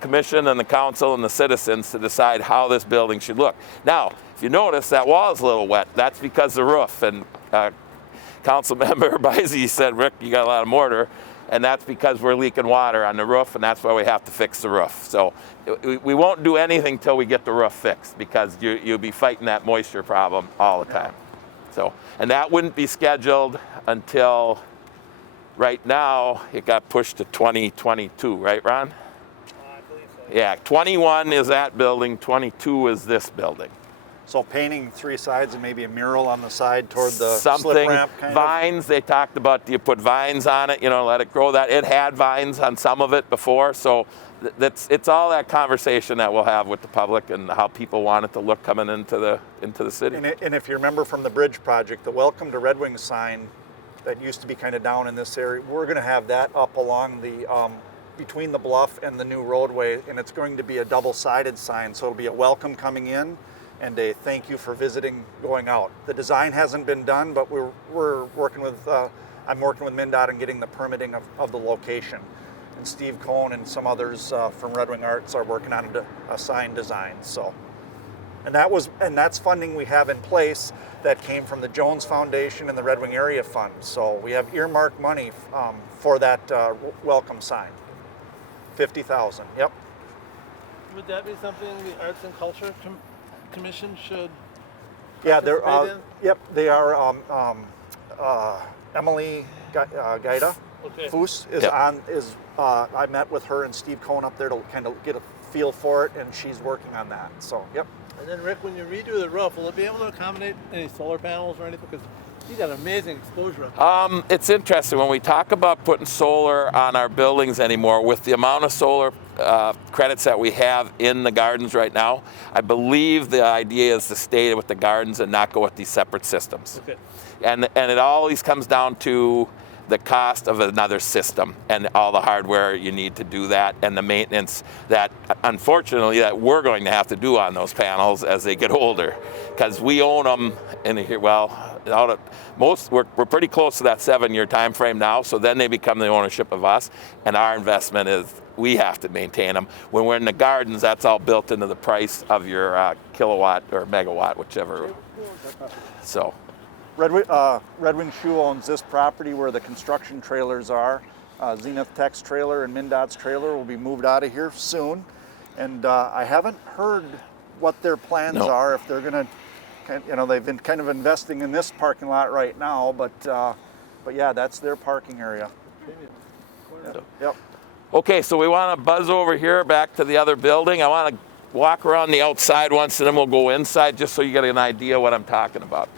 Commission and the council and the citizens to decide how this building should look. Now, if you notice, that wall is a little wet. That's because the roof. And Council Member Bizey said, Rick, you got a lot of mortar. And that's because we're leaking water on the roof, and that's why we have to fix the roof. So we won't do anything till we get the roof fixed, because you'll be fighting that moisture problem all the time. So, and that wouldn't be scheduled until, right now, it got pushed to 2022, right, Ron? I believe so. Yeah, 21 is that building, 22 is this building. So painting 3 sides and maybe a mural on the side toward the Something, slip ramp kind vines, they talked about, do you put vines on it, you know, let it grow. That it had vines on some of it before, so it's all that conversation that we'll have with the public and how people want it to look coming into the city. And if you remember from the bridge project, the Welcome to Red Wing sign that used to be kind of down in this area, we're going to have that up along the between the bluff and the new roadway, and it's going to be a double-sided sign, so it'll be a welcome coming in and a thank you for visiting going out. The design hasn't been done, but we're working with, I'm working with MnDOT and getting the permitting of the location. And Steve Cohn and some others from Red Wing Arts are working on a sign design. So, and that's funding we have in place that came from the Jones Foundation and the Red Wing Area Fund. So we have earmarked money for that welcome sign. 50,000. Yep. Would that be something the Arts and Culture Commission should? Yeah, they're. participate in? Yep, they are. Emily Gaida Okay. Foos is Yep. on. I met with her and Steve Cohn up there to kind of get a feel for it, and she's working on that. So, yep. And then Rick, when you redo the roof, will it be able to accommodate any solar panels or anything? Because you got amazing exposure up there. It's interesting when we talk about putting solar on our buildings anymore. With the amount of solar credits that we have in the gardens right now, I believe the idea is to stay with the gardens and not go with these separate systems. Okay. And it always comes down to the cost of another system and all the hardware you need to do that, and the maintenance that unfortunately that we're going to have to do on those panels as they get older, because we own them in here. Well, we're pretty close to that 7-year time frame now, so then they become the ownership of us, and our investment is we have to maintain them. When we're in the gardens, that's all built into the price of your kilowatt or megawatt, whichever. So Red Wing Shoe owns this property where the construction trailers are, Zenith Tech's trailer and MnDOT's trailer will be moved out of here soon. And I haven't heard what their plans are, if they're gonna, they've been kind of investing in this parking lot right now, but yeah, that's their parking area. Yep. Okay, so we want to buzz over here back to the other building. I want to walk around the outside once and then we'll go inside just so you get an idea what I'm talking about.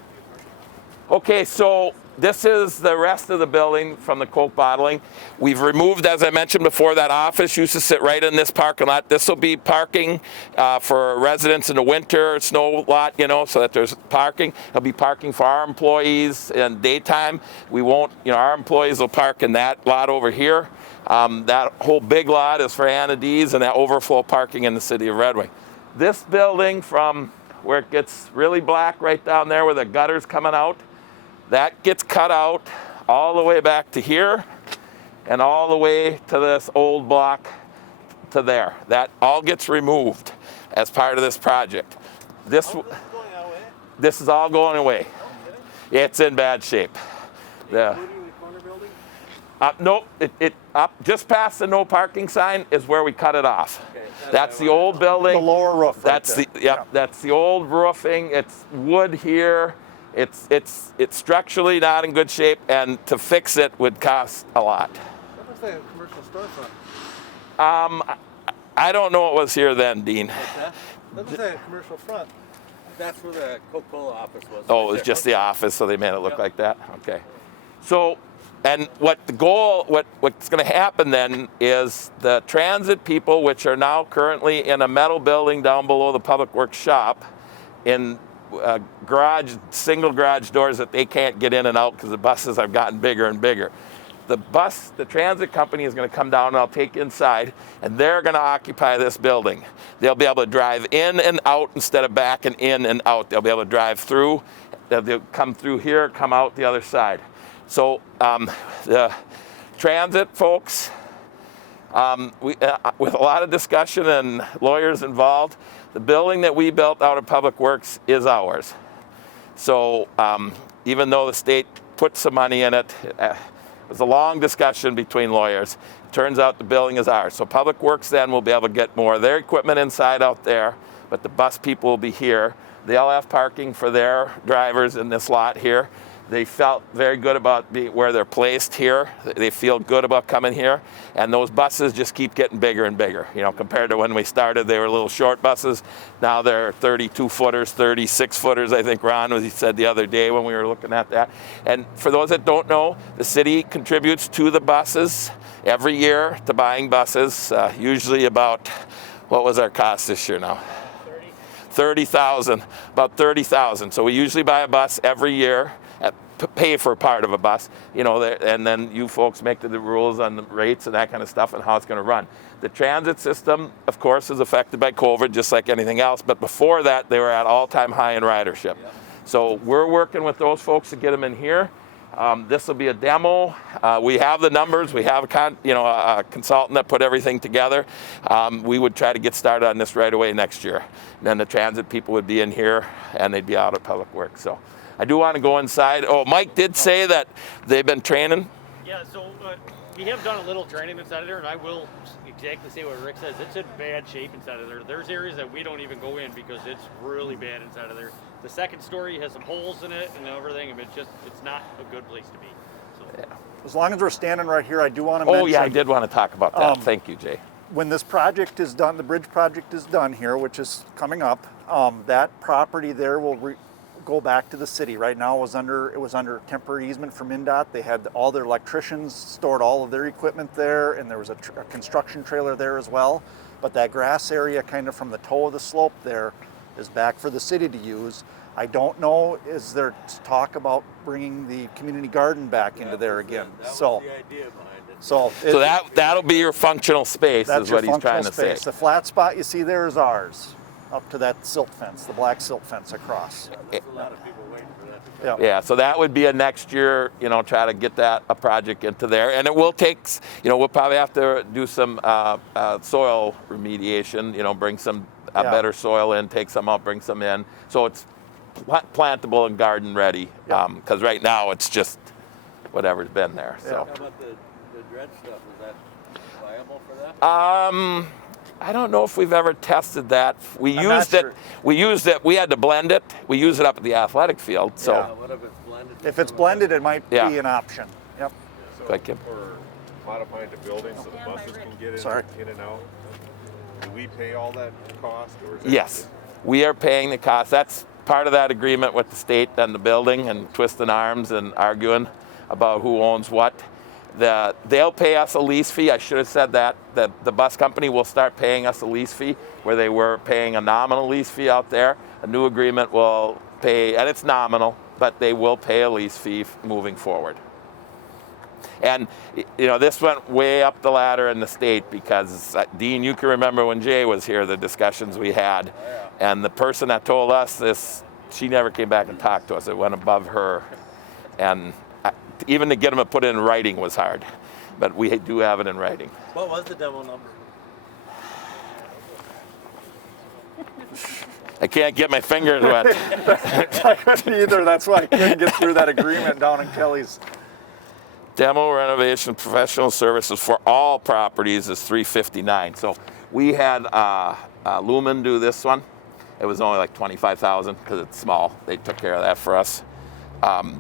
Okay, so this is the rest of the building from the Coke bottling. We've removed, as I mentioned before, that office used to sit right in this parking lot. This will be parking for residents in the winter, snow lot, so that there's parking. There'll be parking for our employees in daytime. We won't, our employees will park in that lot over here. That whole big lot is for Anna D's and that overflow parking in the city of Red Wing. This building from where it gets really black right down there where the gutter's coming out, that gets cut out all the way back to here and all the way to this old block to there. That all gets removed as part of this project. This is all going away. It's in bad shape. Yeah. Nope, up just past the no parking sign is where we cut it off. Okay, that's the old building. The lower roof. That's that's the old roofing. It's wood here. It's structurally not in good shape, and to fix it would cost a lot. That looks like a commercial storefront. I don't know what was here then, Dean. That looks like a commercial front. That's where the Coca-Cola office was. Oh, it was just the office, so they made it look like that? Okay. So, and what's going to happen then is the transit people, which are now currently in a metal building down below the Public Works shop, in single garage doors that they can't get in and out because the buses have gotten bigger and bigger. The transit company is going to come down and I'll take inside, and they're going to occupy this building. They'll be able to drive in and out instead of backing in and out. They'll be able to drive through. They'll come through here, come out the other side. So the transit folks, with a lot of discussion and lawyers involved, the building that we built out of Public Works is ours. So even though the state put some money in it, it was a long discussion between lawyers. It turns out the building is ours. So Public Works then will be able to get more of their equipment inside out there, but the bus people will be here. They'll have parking for their drivers in this lot here. They felt very good about where they're placed here. They feel good about coming here. And those buses just keep getting bigger and bigger. Compared to when we started, they were little short buses. Now they're 32-footers, 36-footers, I think Ron said the other day when we were looking at that. And for those that don't know, the city contributes to the buses every year to buying buses, usually about, what was our cost this year now? 30,000, about 30,000. So we usually buy a bus every year, pay for part of a bus, and then you folks make the rules on the rates and that kind of stuff and how it's going to run. The transit system, of course, is affected by COVID just like anything else, but before that, they were at all-time high in ridership. Yeah. So we're working with those folks to get them in here. This will be a demo. We have the numbers. We have a consultant that put everything together. We would try to get started on this right away next year. And then the transit people would be in here and they'd be out at Public Works. So I do want to go inside. Oh, Mike did say that they've been training. Yeah, so we have done a little training inside of there, and I will exactly say what Rick says. It's in bad shape inside of there. There's areas that we don't even go in because it's really bad inside of there. The second story has some holes in it and everything, and it's not a good place to be. So. Yeah. As long as we're standing right here, I do want to mention... Oh, yeah, I did want to talk about that. Thank you, Jay. When this project is done, the bridge project is done here, which is coming up, that property there will go back to the city. Right now it was under temporary easement from MnDOT. They had all their electricians stored all of their equipment there, and there was a construction trailer there as well. But that grass area kind of from the toe of the slope there is back for the city to use. I don't know, is there talk about bringing the community garden back into there again? That was the idea behind it. So that'll be your functional space, is what he's trying to say. The flat spot you see there is ours, up to that silt fence, the black silt fence across. There's a lot of people waiting for that to Yeah, so that would be a next year, try to get a project into there. And it will take, we'll probably have to do some soil remediation, bring some better soil in, take some out, bring some in. So it's plantable and garden ready, because right now it's just whatever's been there. So. How about the the dredge stuff, is that viable for that? I don't know if we've ever tested that. We I'm not used it. sure. We used it. We had to blend it. We use it up at the athletic field. So, Yeah. What if it's blended? If it's blended, it might Yeah. be an option. Yep. like him. Or modifying the building so the buses can get Sorry. in and out? Do we pay all that cost? Or is that Yes, we are paying the cost. That's part of that agreement with the state and the building, and twisting arms and arguing about who owns what. They'll pay us a lease fee. I should have said that. The bus company will start paying us a lease fee where they were paying a nominal lease fee out there. A new agreement will pay, and it's nominal, but they will pay a lease fee moving forward. And you know, this went way up the ladder in the state because Dean, you can remember when Jay was here, the discussions we had, and the person that told us this, she never came back and talked to us. It went above her, and even to get them to put it in writing was hard, but we do have it in writing. What was the demo number? I can't get my fingers wet. I couldn't either. That's why I couldn't get through that agreement down in Kelly's. Demo, renovation, professional services for all properties is $359. So we had Lumen do this one. It was only like $25,000 because it's small. They took care of that for us.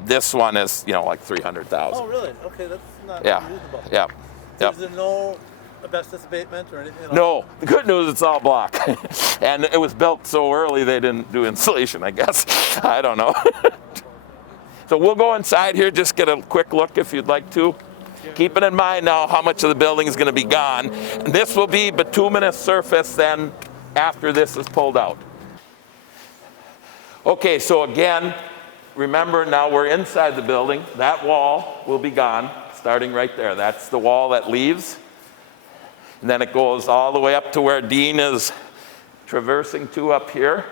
This one is, you know, like $300,000. Oh, really? Okay, that's not Yeah, reasonable. yeah, So yep. is there no asbestos abatement or anything? No, the good news, it's all block. And it was built so early they didn't do insulation, I guess. I don't know. So we'll go inside here, just get a quick look if you'd like to. Keeping in mind now how much of the building is going to be gone. And this will be bituminous surface then after this is pulled out. Okay, so again, remember now we're inside the building. That wall will be gone, starting right there. That's the wall that leaves. And then it goes all the way up to where Dean is traversing to up here.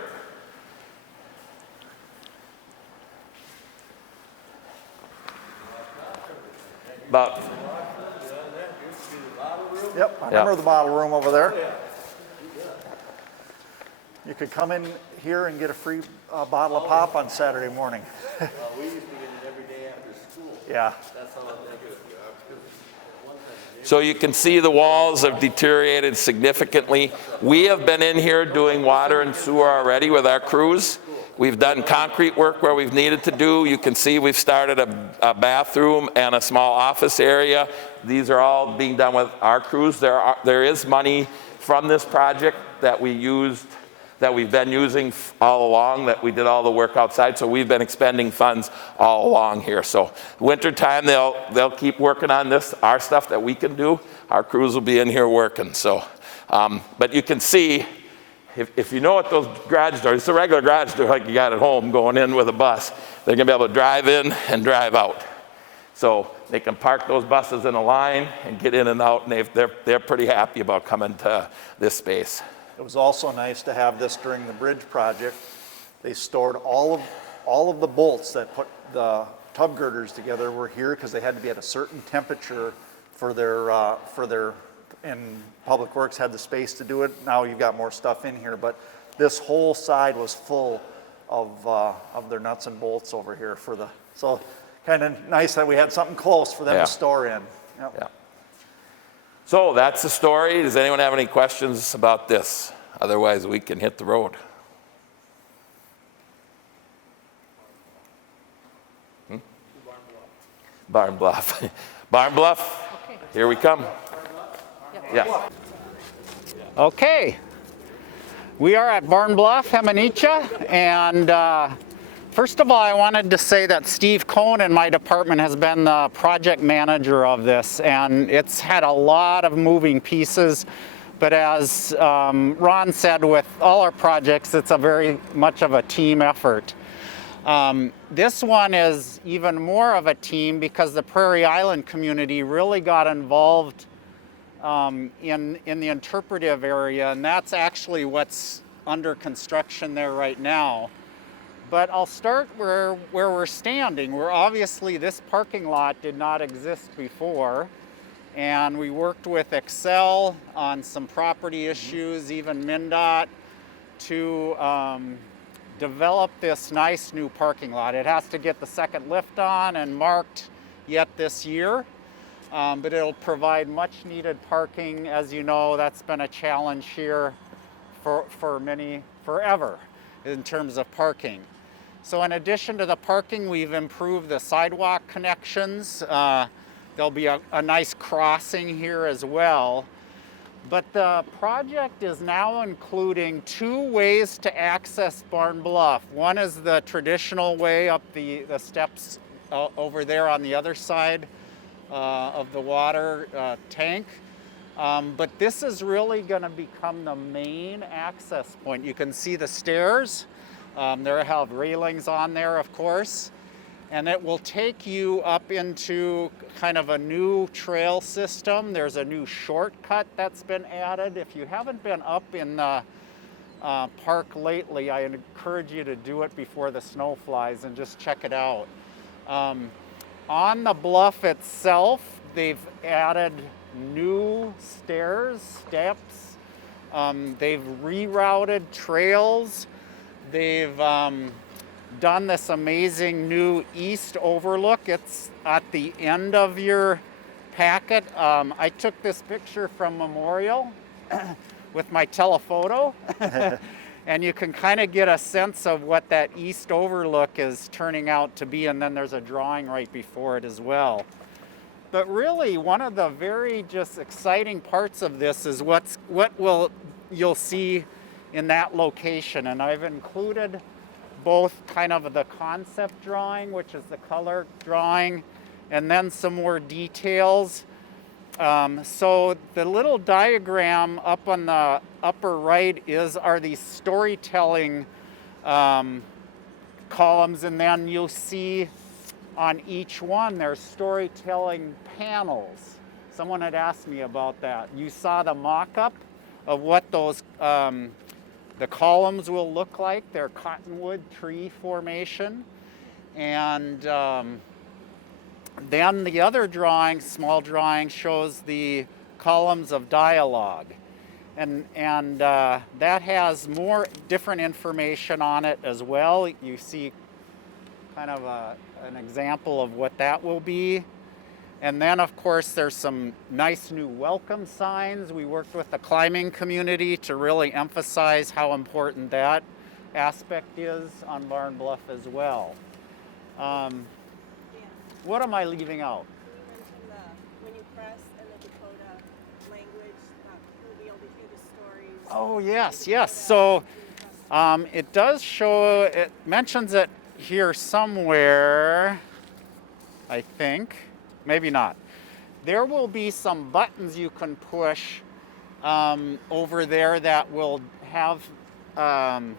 About, Yep, I remember the bottle room over there. You could come in here and get a free bottle of pop on Saturday morning. We used to get it every day after school. Yeah. That's how I think it. so you can see the walls have deteriorated significantly. We have been in here doing water and sewer already with our crews. We've done concrete work where we've needed to do. You can see we've started a bathroom and a small office area. These are all being done with our crews. There is money from this project that we used, that we've been using all along, that we did all the work outside. So we've been expending funds all along here. So winter time, they'll keep working on this, our stuff that we can do. Our crews will be in here working. So, but you can see, if you know what those garage doors, it's a regular garage door like you got at home going in with a bus, they're gonna be able to drive in and drive out. So they can park those buses in a line and get in and out, and they're pretty happy about coming to this space. It was also nice to have this during the bridge project. They stored all of the bolts that put the tub girders together were here because they had to be at a certain temperature for their and Public Works had the space to do it. Now you've got more stuff in here, but this whole side was full of their nuts and bolts over here so kind of nice that we had something close for them Yeah. to store in. Yep. Yeah. So that's the story. Does anyone have any questions about this? Otherwise, we can hit the road. Barn Bluff. Barn Bluff. Okay. Here we come. Yeah. Okay, we are at Barn Bluff, Himanita, and first of all, I wanted to say that Steve Cohn in my department has been the project manager of this, and it's had a lot of moving pieces, but as Ron said, with all our projects, it's a very much of a team effort. This one is even more of a team because the Prairie Island community really got involved in the interpretive area, and that's actually what's under construction there right now. But I'll start where we're standing. Where obviously this parking lot did not exist before, and we worked with Excel on some property issues, even MnDOT, to develop this nice new parking lot. It has to get the second lift on and marked yet this year. but it'll provide much needed parking. As you know, that's been a challenge here forever in terms of parking. So in addition to the parking, we've improved the sidewalk connections. There'll be a nice crossing here as well. But the project is now including 2 ways to access Barn Bluff. One is the traditional way up the steps over there on the other side of the water tank. But this is really going to become the main access point. You can see the stairs. There have railings on there, of course. And it will take you up into kind of a new trail system. There's a new shortcut that's been added. If you haven't been up in the park lately, I encourage you to do it before the snow flies and just check it out. On the bluff itself, they've added new steps. They've rerouted trails. They've done this amazing new east overlook. It's at the end of your packet. I took this picture from Memorial with my telephoto. And you can kind of get a sense of what that east overlook is turning out to be, and then there's a drawing right before it as well. But really, one of the very just exciting parts of this is what you'll see in that location. And I've included both kind of the concept drawing, which is the color drawing, and then some more details. So the little diagram up on the upper right are these storytelling columns, and then you'll see on each one there's storytelling panels. Someone had asked me about that. You saw the mock-up of what those the columns will look like. They're cottonwood tree formation. And then the other drawing, small drawing, shows the columns of dialogue. And that has more different information on it as well. You see kind of an example of what that will be. And then, of course, there's some nice new welcome signs. We worked with the climbing community to really emphasize how important that aspect is on Barn Bluff as well. What am I leaving out? You mentioned when you press in the Dakota language, you'll be able to hear the stories. Oh, yes. So it does show, it mentions it here somewhere, I think. Maybe not. There will be some buttons you can push over there that will have Arthur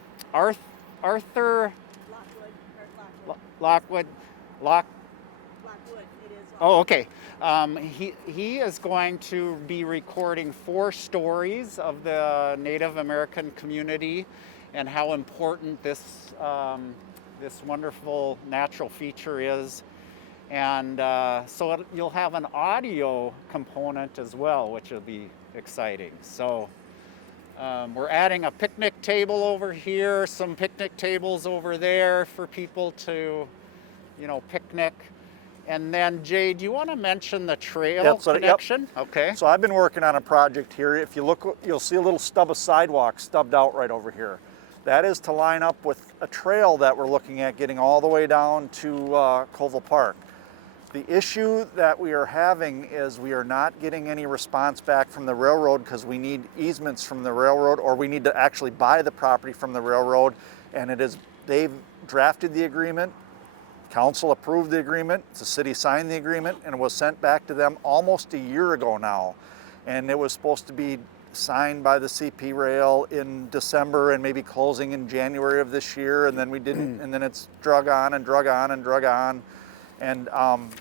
Lockwood. It is. Oh, okay. He is going to be recording 4 stories of the Native American community and how important this wonderful natural feature is. And so you'll have an audio component as well, which will be exciting. So we're adding a picnic table over here, some picnic tables over there for people to, picnic. And then, Jay, do you want to mention the trail connection? Yep. Okay. So I've been working on a project here. If you look, you'll see a little stub of sidewalk stubbed out right over here. That is to line up with a trail that we're looking at getting all the way down to Colville Park. The issue that we are having is we are not getting any response back from the railroad because we need easements from the railroad, or we need to actually buy the property from the railroad. And they've drafted the agreement, council approved the agreement, the city signed the agreement, and it was sent back to them almost a year ago now. And it was supposed to be signed by the CP Rail in December and maybe closing in January of this year, and then we didn't, and then it's drug on and drug on and drug on. And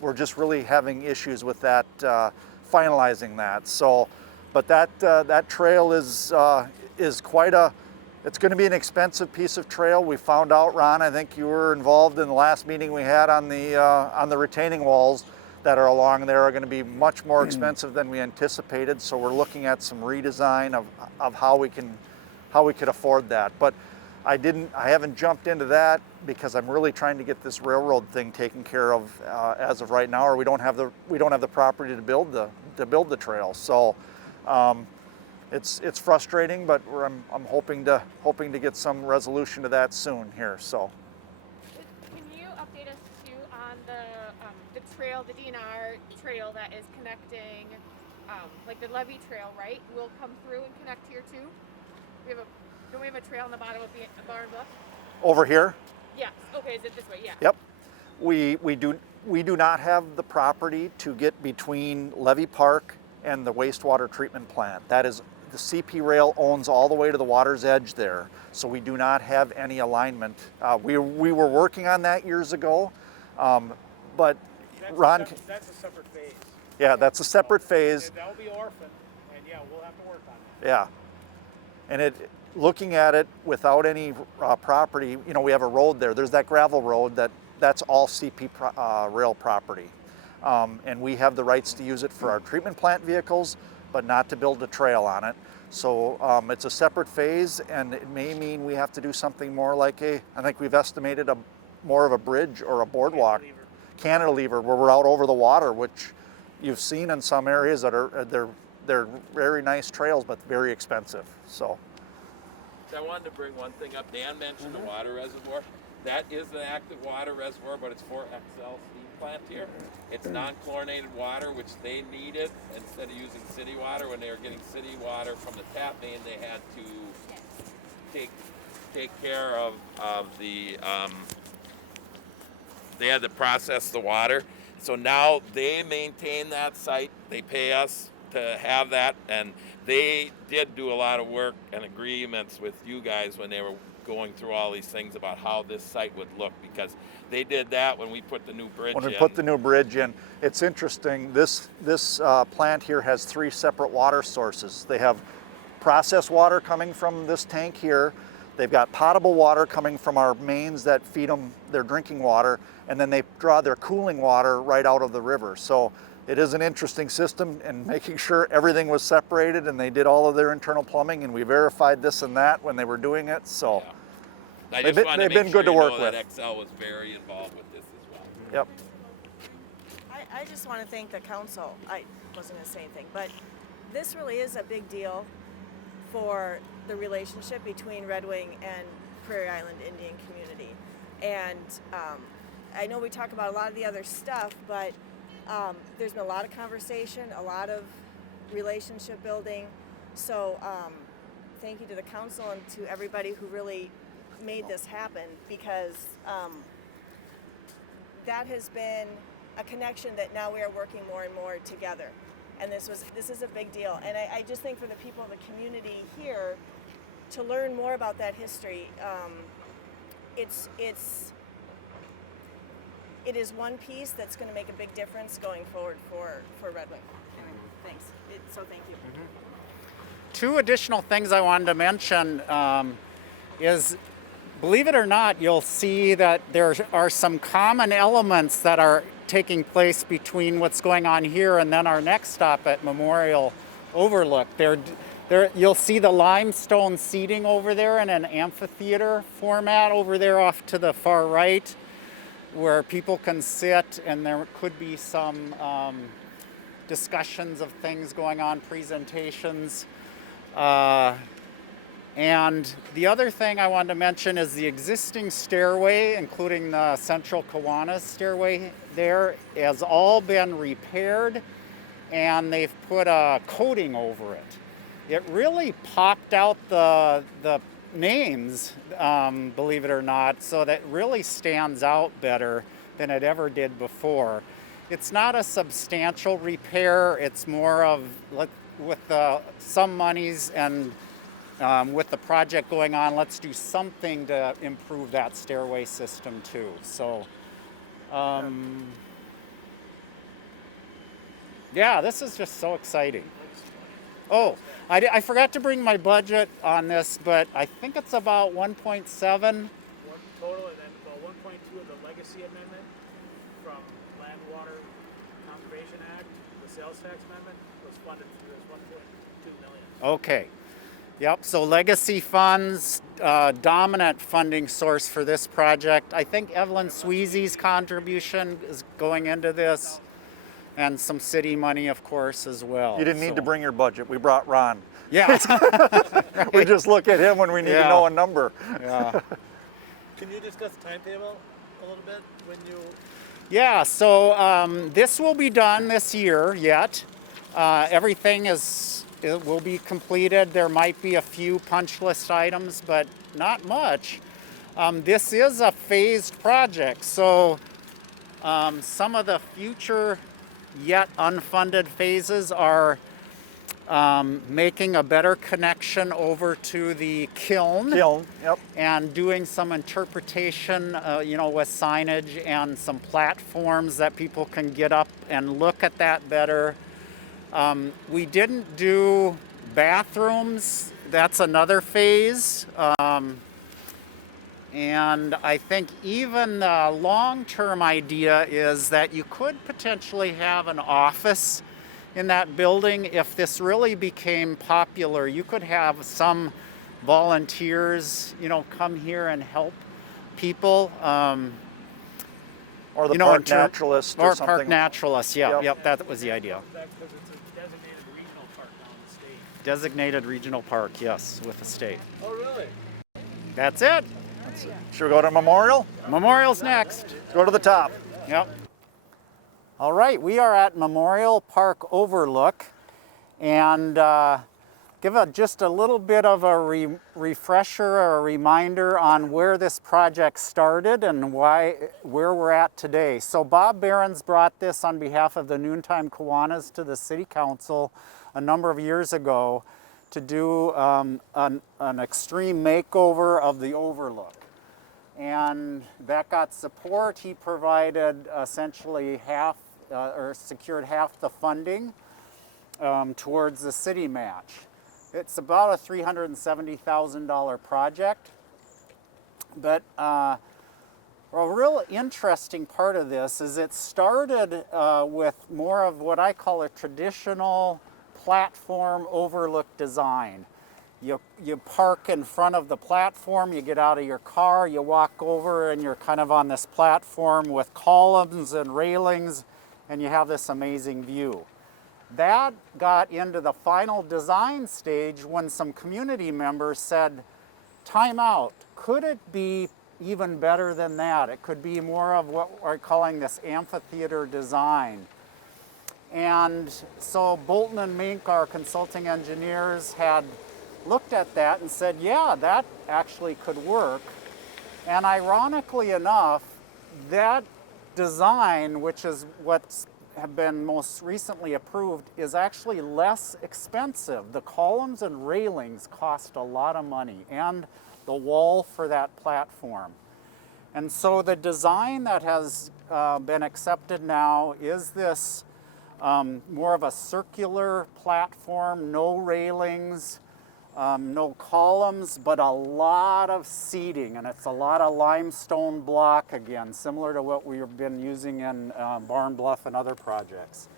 we're just really having issues with that, finalizing that. So, but that trail is quite it's going to be an expensive piece of trail. We found out, Ron, I think you were involved in the last meeting we had on the retaining walls that are along there are going to be much more expensive than we anticipated. So we're looking at some redesign of how we could afford that. But I haven't jumped into that because I'm really trying to get this railroad thing taken care of as of right now, or we don't have the property to build the trail. So it's frustrating, but I'm hoping to get some resolution to that soon here. So. Can you update us too on the trail, the DNR trail that is connecting, like the Levee Trail, right? Will come through and connect here too. Don't we have a trail on the bottom of the Barn Bluff? Over here? Yes. Okay. Is it this way? Yeah. Yep. We do not have the property to get between Levee Park and the wastewater treatment plant. That is, the CP Rail owns all the way to the water's edge there, so we do not have any alignment. We were working on that years ago, but Ron. That's a separate phase. Yeah, that's a separate phase. That'll be orphaned, and yeah, we'll have to work on that. Yeah, and looking at it without any property, you know, we have a road there. There's that gravel road that's all CP Rail property. And we have the rights to use it for our treatment plant vehicles, but not to build a trail on it. So it's a separate phase, and it may mean we have to do something more like I think we've estimated more of a bridge or a boardwalk, cantilever, where we're out over the water, which you've seen in some areas that they're very nice trails, but very expensive. So. I wanted to bring one thing up. Dan mentioned the water reservoir. That is an active water reservoir, but it's for XL steam plant here. It's non-chlorinated water, which they needed instead of using city water. When they were getting city water from the tap main, they had to take care of the. They had to process the water. So now they maintain that site. They pay us to have that, and they did do a lot of work and agreements with you guys when they were going through all these things about how this site would look, because they did that when we put the new bridge in. When we put the new bridge in, it's interesting. This plant here has 3 separate water sources. They have processed water coming from this tank here. They've got potable water coming from our mains that feed them their drinking water, and then they draw their cooling water right out of the river. So it is an interesting system, and making sure everything was separated, and they did all of their internal plumbing, and we verified this and that when they were doing it. So yeah. they've been good to work with. That XL was very involved with this as well. Yep. I just want to thank the council. I wasn't going to say anything, but this really is a big deal for the relationship between Red Wing and Prairie Island Indian community. And I know we talk about a lot of the other stuff, but there's been a lot of conversation, a lot of relationship building. So thank you to the council and to everybody who really made this happen, because that has been a connection that now we are working more and more together. And this is a big deal. And I just think for the people of the community here to learn more about that history, it is one piece that's going to make a big difference going forward for Red Wing. Anyway, thanks. So thank you. Mm-hmm. 2 additional things I wanted to mention is, believe it or not, you'll see that there are some common elements that are taking place between what's going on here and then our next stop at Memorial Overlook. You'll see the limestone seating over there in an amphitheater format over there off to the far right, where people can sit, and there could be some discussions of things going on, presentations. And the other thing I wanted to mention is the existing stairway, including the Central Kiwanis stairway there, has all been repaired, and they've put a coating over it. It really popped out the names, believe it or not, so that really stands out better than it ever did before. It's not a substantial repair. It's more of, with some monies and with the project going on, let's do something to improve that stairway system too. So, yeah, this is just so exciting. Oh, I forgot to bring my budget on this, but I think it's about 1.7. One total, and then about 1.2 of the legacy amendment from Land Water Conservation Act, the sales tax amendment was funded through this 1.2 million. Okay. Yep, so legacy funds, dominant funding source for this project. I think Evelyn Sweezy's contribution is going into this, and some city money, of course, as well. You didn't need to bring your budget. We brought Ron. Yeah. We just look at him when we need to know a number. Yeah. Can you discuss the timetable a little bit when you? Yeah, so this will be done this year yet. Everything it will be completed. There might be a few punch list items, but not much. This is a phased project, so some of the future yet unfunded phases are making a better connection over to the kiln. Yep. And doing some interpretation, with signage and some platforms that people can get up and look at that better. We didn't do bathrooms. That's another phase. And I think even the long-term idea is that you could potentially have an office in that building. If this really became popular, you could have some volunteers, come here and help people. Or the park naturalist or something. Park naturalist, yep, that was the idea. Because it's a designated regional park now in the state. Designated regional park, yes, with the state. Oh, really? That's it. Should we go to Memorial? Memorial's next. Let's go to the top. Yep. All right, we are at Memorial Park Overlook, and give just a little bit of a refresher or a reminder on where this project started and where we're at today. So Bob Behrens brought this on behalf of the Noontime Kiwanis to the City Council a number of years ago to do an extreme makeover of the Overlook. And that got support. He provided essentially secured half the funding towards the city match. It's about a $370,000 project, but a real interesting part of this is it started with more of what I call a traditional platform overlook design. You park in front of the platform, you get out of your car, you walk over, and you're kind of on this platform with columns and railings, and you have this amazing view. That got into the final design stage when some community members said, time out, could it be even better than that? It could be more of what we're calling this amphitheater design. And so Bolton and Mink, our consulting engineers, had looked at that and said, yeah, that actually could work. And ironically enough, that design, which is what's have been most recently approved, is actually less expensive. The columns and railings cost a lot of money, and the wall for that platform. And so the design that has been accepted now is this more of a circular platform, no railings, no columns, but a lot of seating, and it's a lot of limestone block again, similar to what we've been using in Barn Bluff and other projects.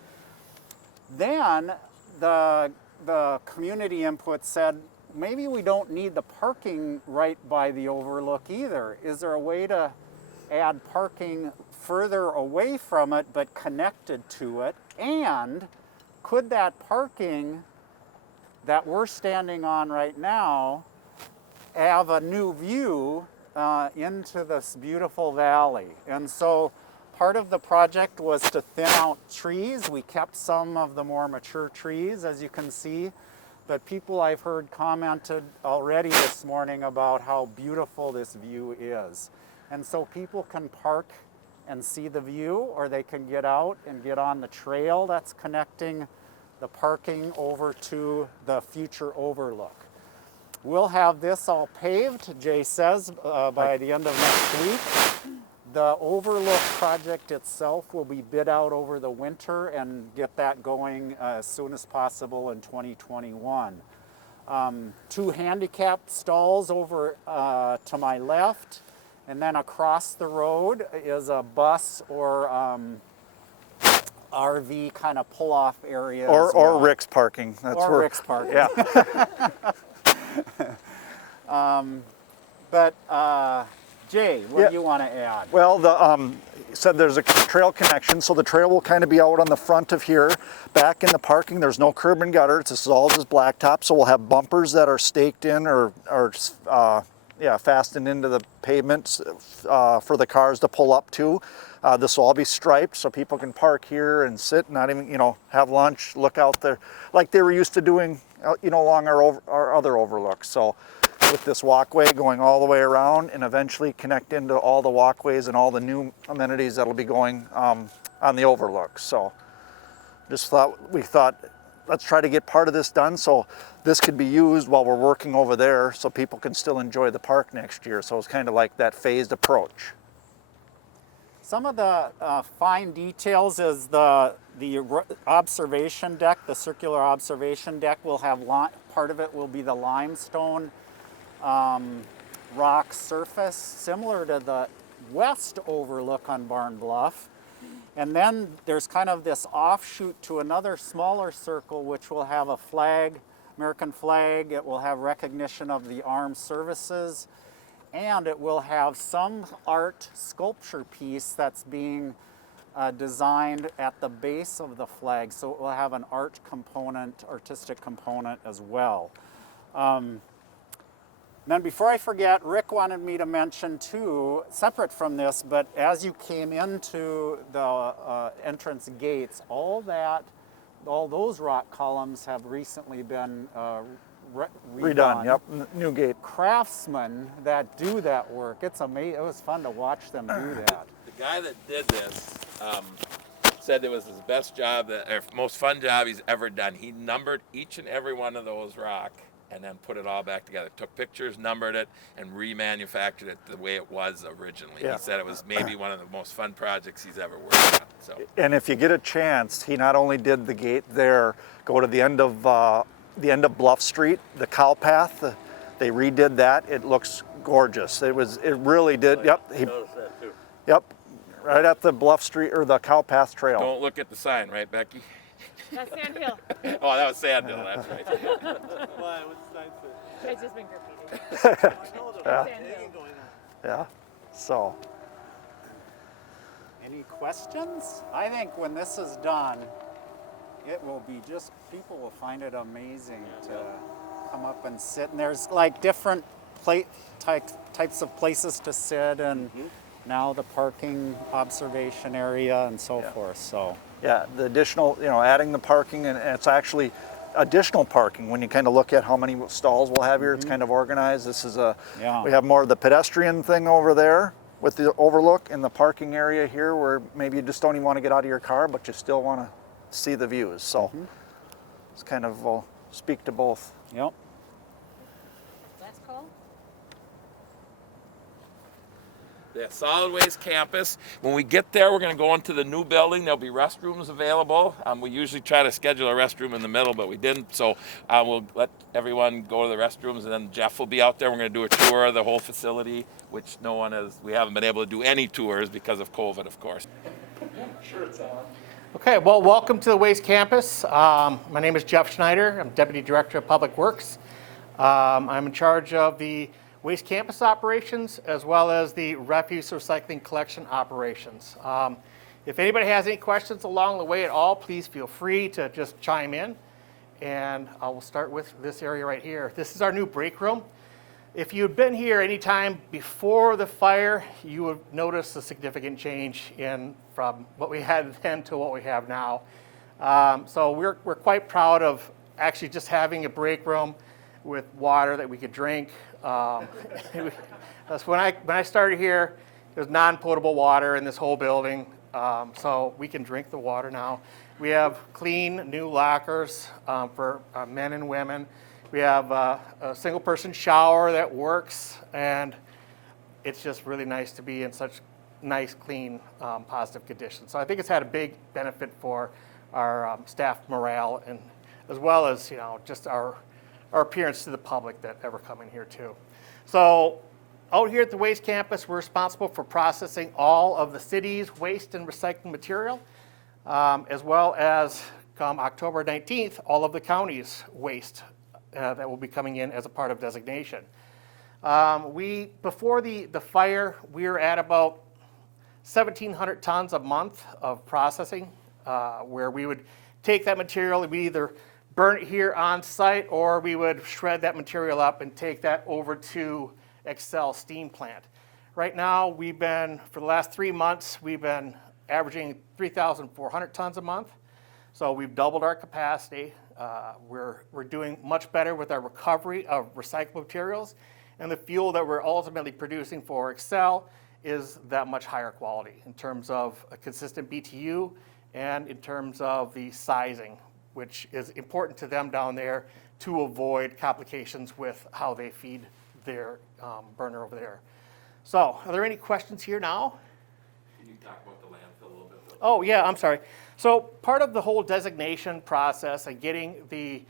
Then the community input said, maybe we don't need the parking right by the overlook either. Is there a way to add parking further away from it but connected to it? And could that parking that we're standing on right now have a new view into this beautiful valley? And so part of the project was to thin out trees. We kept some of the more mature trees, as you can see, but people I've heard commented already this morning about how beautiful this view is. And so people can park and see the view, or they can get out and get on the trail that's connecting the parking over to the future overlook. We'll have this all paved, Jay says, by the end of next week. The overlook project itself will be bid out over the winter and get that going as soon as possible in 2021. 2 handicap stalls over to my left, and then across the road is a bus or RV kind of pull-off area. Or Rick's parking. That's where Rick's parking. Yeah. Jay, what do you want to add? Well, said there's a trail connection, so the trail will kind of be out on the front of here. Back in the parking, there's no curb and gutter. This is all just blacktop, so we'll have bumpers that are staked in or fastened into the pavements for the cars to pull up to. This will all be striped, so people can park here and sit, not even, have lunch, look out there, like they were used to doing, along our other overlooks. So with this walkway going all the way around and eventually connect into all the walkways and all the new amenities that'll be going on the overlook. So we thought, let's try to get part of this done so this could be used while we're working over there so people can still enjoy the park next year. So it's kind of like that phased approach. Some of the fine details is the observation deck, the circular observation deck will have, part of it will be the limestone rock surface, similar to the west overlook on Barn Bluff. And then there's kind of this offshoot to another smaller circle which will have a flag, American flag. It will have recognition of the armed services, and it will have some art sculpture piece that's being designed at the base of the flag. So it will have an artistic component as well. Then before I forget, Rick wanted me to mention too, separate from this, but as you came into the entrance gates, all those rock columns have recently been redone. Yep, new gate. Craftsmen that do that work, it's amazing. It was fun to watch them do that. The guy that did this said it was his best job, or most fun job he's ever done. He numbered each and every one of those rock and then put it all back together. Took pictures, numbered it, and remanufactured it the way it was originally. Yeah. He said it was maybe one of the most fun projects he's ever worked on. So. And if you get a chance, he not only did the gate there, go to the end of Bluff Street, the cow path. They redid that. It looks gorgeous. It really did. Yep. I noticed that too. Yep. Right at the Bluff Street or the cow path trail. Don't look at the sign, right, Becky? That's Sand Hill. Oh, that was Sand Hill, that's right. Why? What's the sign say? It's just been graffiti. Yeah. Sand Hill. Yeah. So. Any questions? I think when this is done, it will be people will find it amazing to come up and sit. And there's like different types of places to sit, and now the parking observation area and so forth. So. Yeah, the additional, adding the parking, and it's actually additional parking when you kind of look at how many stalls we'll have here. It's kind of organized. This is we have more of the pedestrian thing over there with the overlook, and the parking area here where maybe you just don't even want to get out of your car, but you still want to see the views. So it's kind of, we'll speak to both. Yep. That's called? The solid waste campus. When we get there, we're going to go into the new building. There'll be restrooms available. We usually try to schedule a restroom in the middle, but we didn't. So we'll let everyone go to the restrooms, and then Jeff will be out there. We're going to do a tour of the whole facility, which we haven't been able to do any tours because of COVID, of course. Sure, it's on. Okay, well, welcome to the Waste Campus. My name is Jeff Schneider. I'm Deputy Director of Public Works. I'm in charge of the Waste Campus operations as well as the refuse recycling collection operations. If anybody has any questions along the way at all, please feel free to just chime in. And I will start with this area right here. This is our new break room. If you'd been here any time before the fire, you would notice a significant change from what we had then to what we have now. So we're quite proud of actually just having a break room with water that we could drink. That's when I started here, there's non-potable water in this whole building, so we can drink the water now. We have clean new lockers for men and women. We have a single-person shower that works, and it's just really nice to be in such nice, clean, positive conditions. So I think it's had a big benefit for our staff morale, and as well as just our appearance to the public that ever come in here too. So out here at the Waste Campus, we're responsible for processing all of the city's waste and recycling material, as well as come October 19th, all of the county's waste that will be coming in as a part of designation. Before the fire, we were at about 1,700 tons a month of processing, where we would take that material, we either burn it here on site, or we would shred that material up and take that over to Excel steam plant. Right now, for the last 3 months, we've been averaging 3,400 tons a month. So we've doubled our capacity. We're doing much better with our recovery of recycled materials, and the fuel that we're ultimately producing for Excel is that much higher quality in terms of a consistent BTU and in terms of the sizing, which is important to them down there to avoid complications with how they feed their burner over there. So, are there any questions here now? Can you talk about the landfill a little bit? Oh, yeah, I'm sorry. So part of the whole designation process and getting the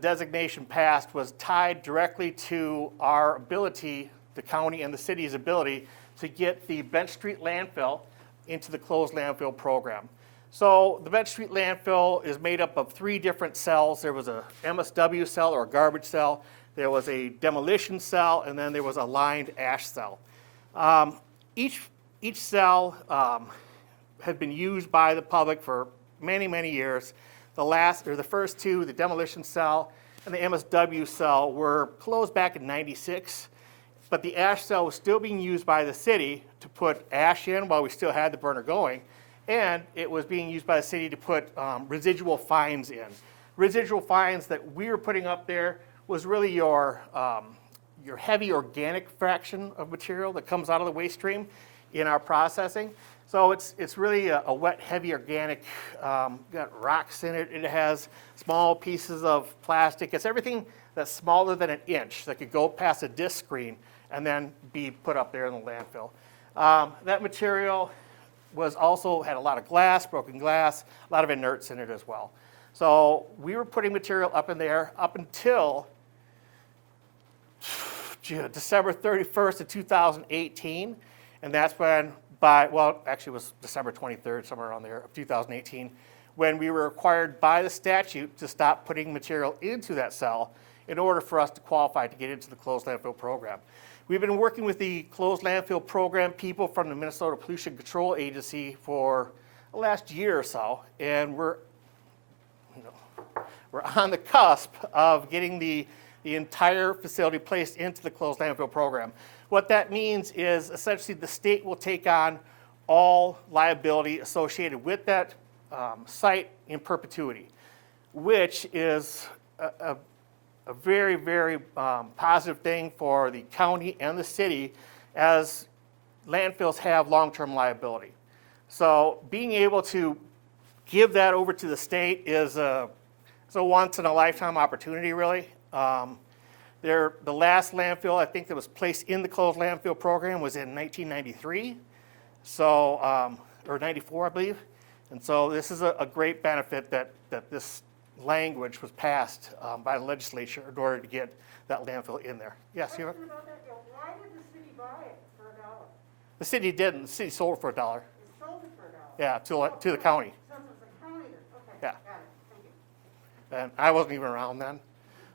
designation passed was tied directly to our ability, the county and the city's ability, to get the Bench Street landfill into the closed landfill program. So the Bench Street landfill is made up of 3 different cells. There was a MSW cell, or a garbage cell. There was a demolition cell, and then there was a lined ash cell. Each cell had been used by the public for many, many years. The first 2, the demolition cell and the MSW cell, were closed back in '96, but the ash cell was still being used by the city to put ash in while we still had the burner going, and it was being used by the city to put residual fines in. Residual fines that we were putting up there was really your heavy organic fraction of material that comes out of the waste stream in our processing. So it's really a wet, heavy organic, got rocks in it. It has small pieces of plastic. It's everything that's smaller than an inch that could go past a disc screen and then be put up there in the landfill. That material also had a lot of glass, broken glass, a lot of inerts in it as well. So we were putting material up in there up until December 31st of 2018, and that's when actually it was December 23rd, somewhere around there, of 2018, when we were required by the statute to stop putting material into that cell in order for us to qualify to get into the closed landfill program. We've been working with the closed landfill program people from the Minnesota Pollution Control Agency for the last year or so, and we're on the cusp of getting the entire facility placed into the closed landfill program. What that means is essentially the state will take on all liability associated with that site in perpetuity, which is a very, very positive thing for the county and the city, as landfills have long-term liability. So being able to give that over to the state is a once-in-a-lifetime opportunity, really. The last landfill, I think, that was placed in the closed landfill program was in 1993, or 94, I believe. And so this is a great benefit that this language was passed by the legislature in order to get that landfill in there. Yes, you have? Why did the city buy it for $1? The city didn't. The city sold it for $1. It sold it for $1? Yeah, to the county. So it was the county that, okay, Yeah. got it, thank you. And I wasn't even around then,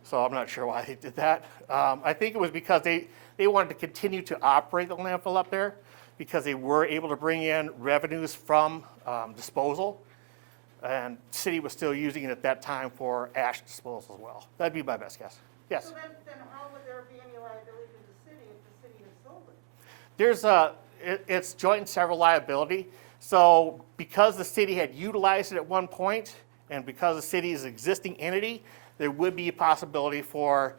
so I'm not sure why they did that. I think it was because they wanted to continue to operate the landfill up there, because they were able to bring in revenues from disposal, and the city was still using it at that time for ash disposal as well. That'd be my best guess. Yes? So then how would there be any liability to the city if the city had sold it? It's joint and several liability. So because the city had utilized it at one point, and because the city is an existing entity, there would be a possibility for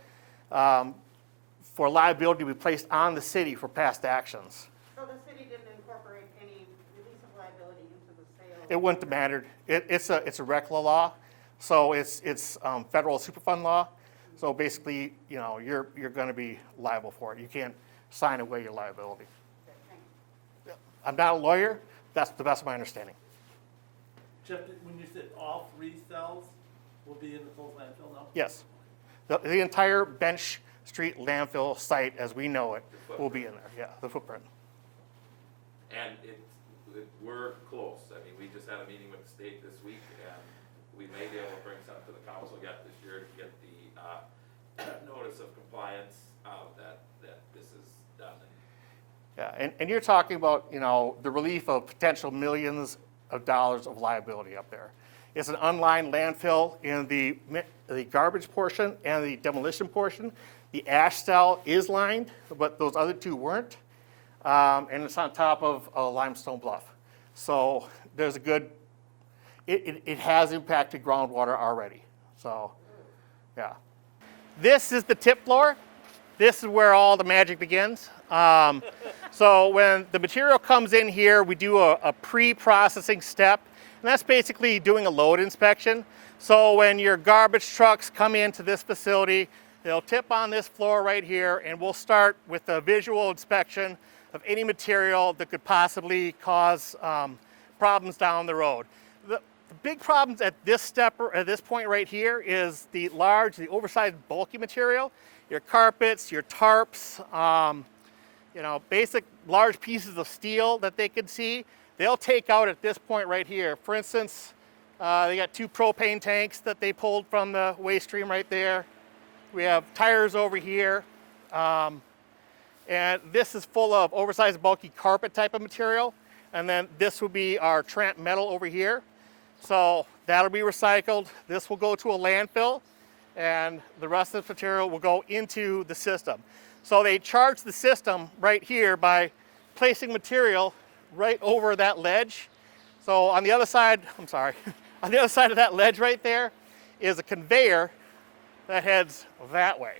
liability to be placed on the city for past actions. So the city didn't incorporate any release of liability into the sale? It wouldn't have mattered. It's a RECLA law, so it's federal Superfund law. So basically, you're going to be liable for it. You can't sign away your liability. Okay, thank you. I'm not a lawyer. That's the best of my understanding. Jeff, when you said all 3 cells will be in the closed landfill now? Yes. The entire Bench Street landfill site, as we know it, will be in there. Yeah, the footprint. And we're close. I mean, we just had a meeting with the state this week, and we may be able to bring something to the council yet this year to get the Yeah, and you're talking about, you know, the relief of potential millions of dollars of liability up there. It's an unlined landfill in the garbage portion and the demolition portion. The ash cell is lined, but those other two weren't. And it's on top of a limestone bluff. So there's a good, it has impacted groundwater already. So, yeah. This is the tip floor. This is where all the magic begins. So when the material comes in here, we do a pre-processing step, and that's basically doing a load inspection. So when your garbage trucks come into this facility, they'll tip on this floor right here, and we'll start with a visual inspection of any material that could possibly cause problems down the road. The big problems at this step, or at this point right here, is the oversized, bulky material. Your carpets, your tarps, you know, basic large pieces of steel that they could see, they'll take out at this point right here. For instance, they got 2 propane tanks that they pulled from the waste stream right there. We have tires over here. And this is full of oversized, bulky carpet type of material. And then this will be our Trent metal over here. So that'll be recycled. This will go to a landfill, and the rest of the material will go into the system. So they charge the system right here by placing material right over that ledge. So on the other side, I'm sorry, on the other side of that ledge right there is a conveyor that heads that way.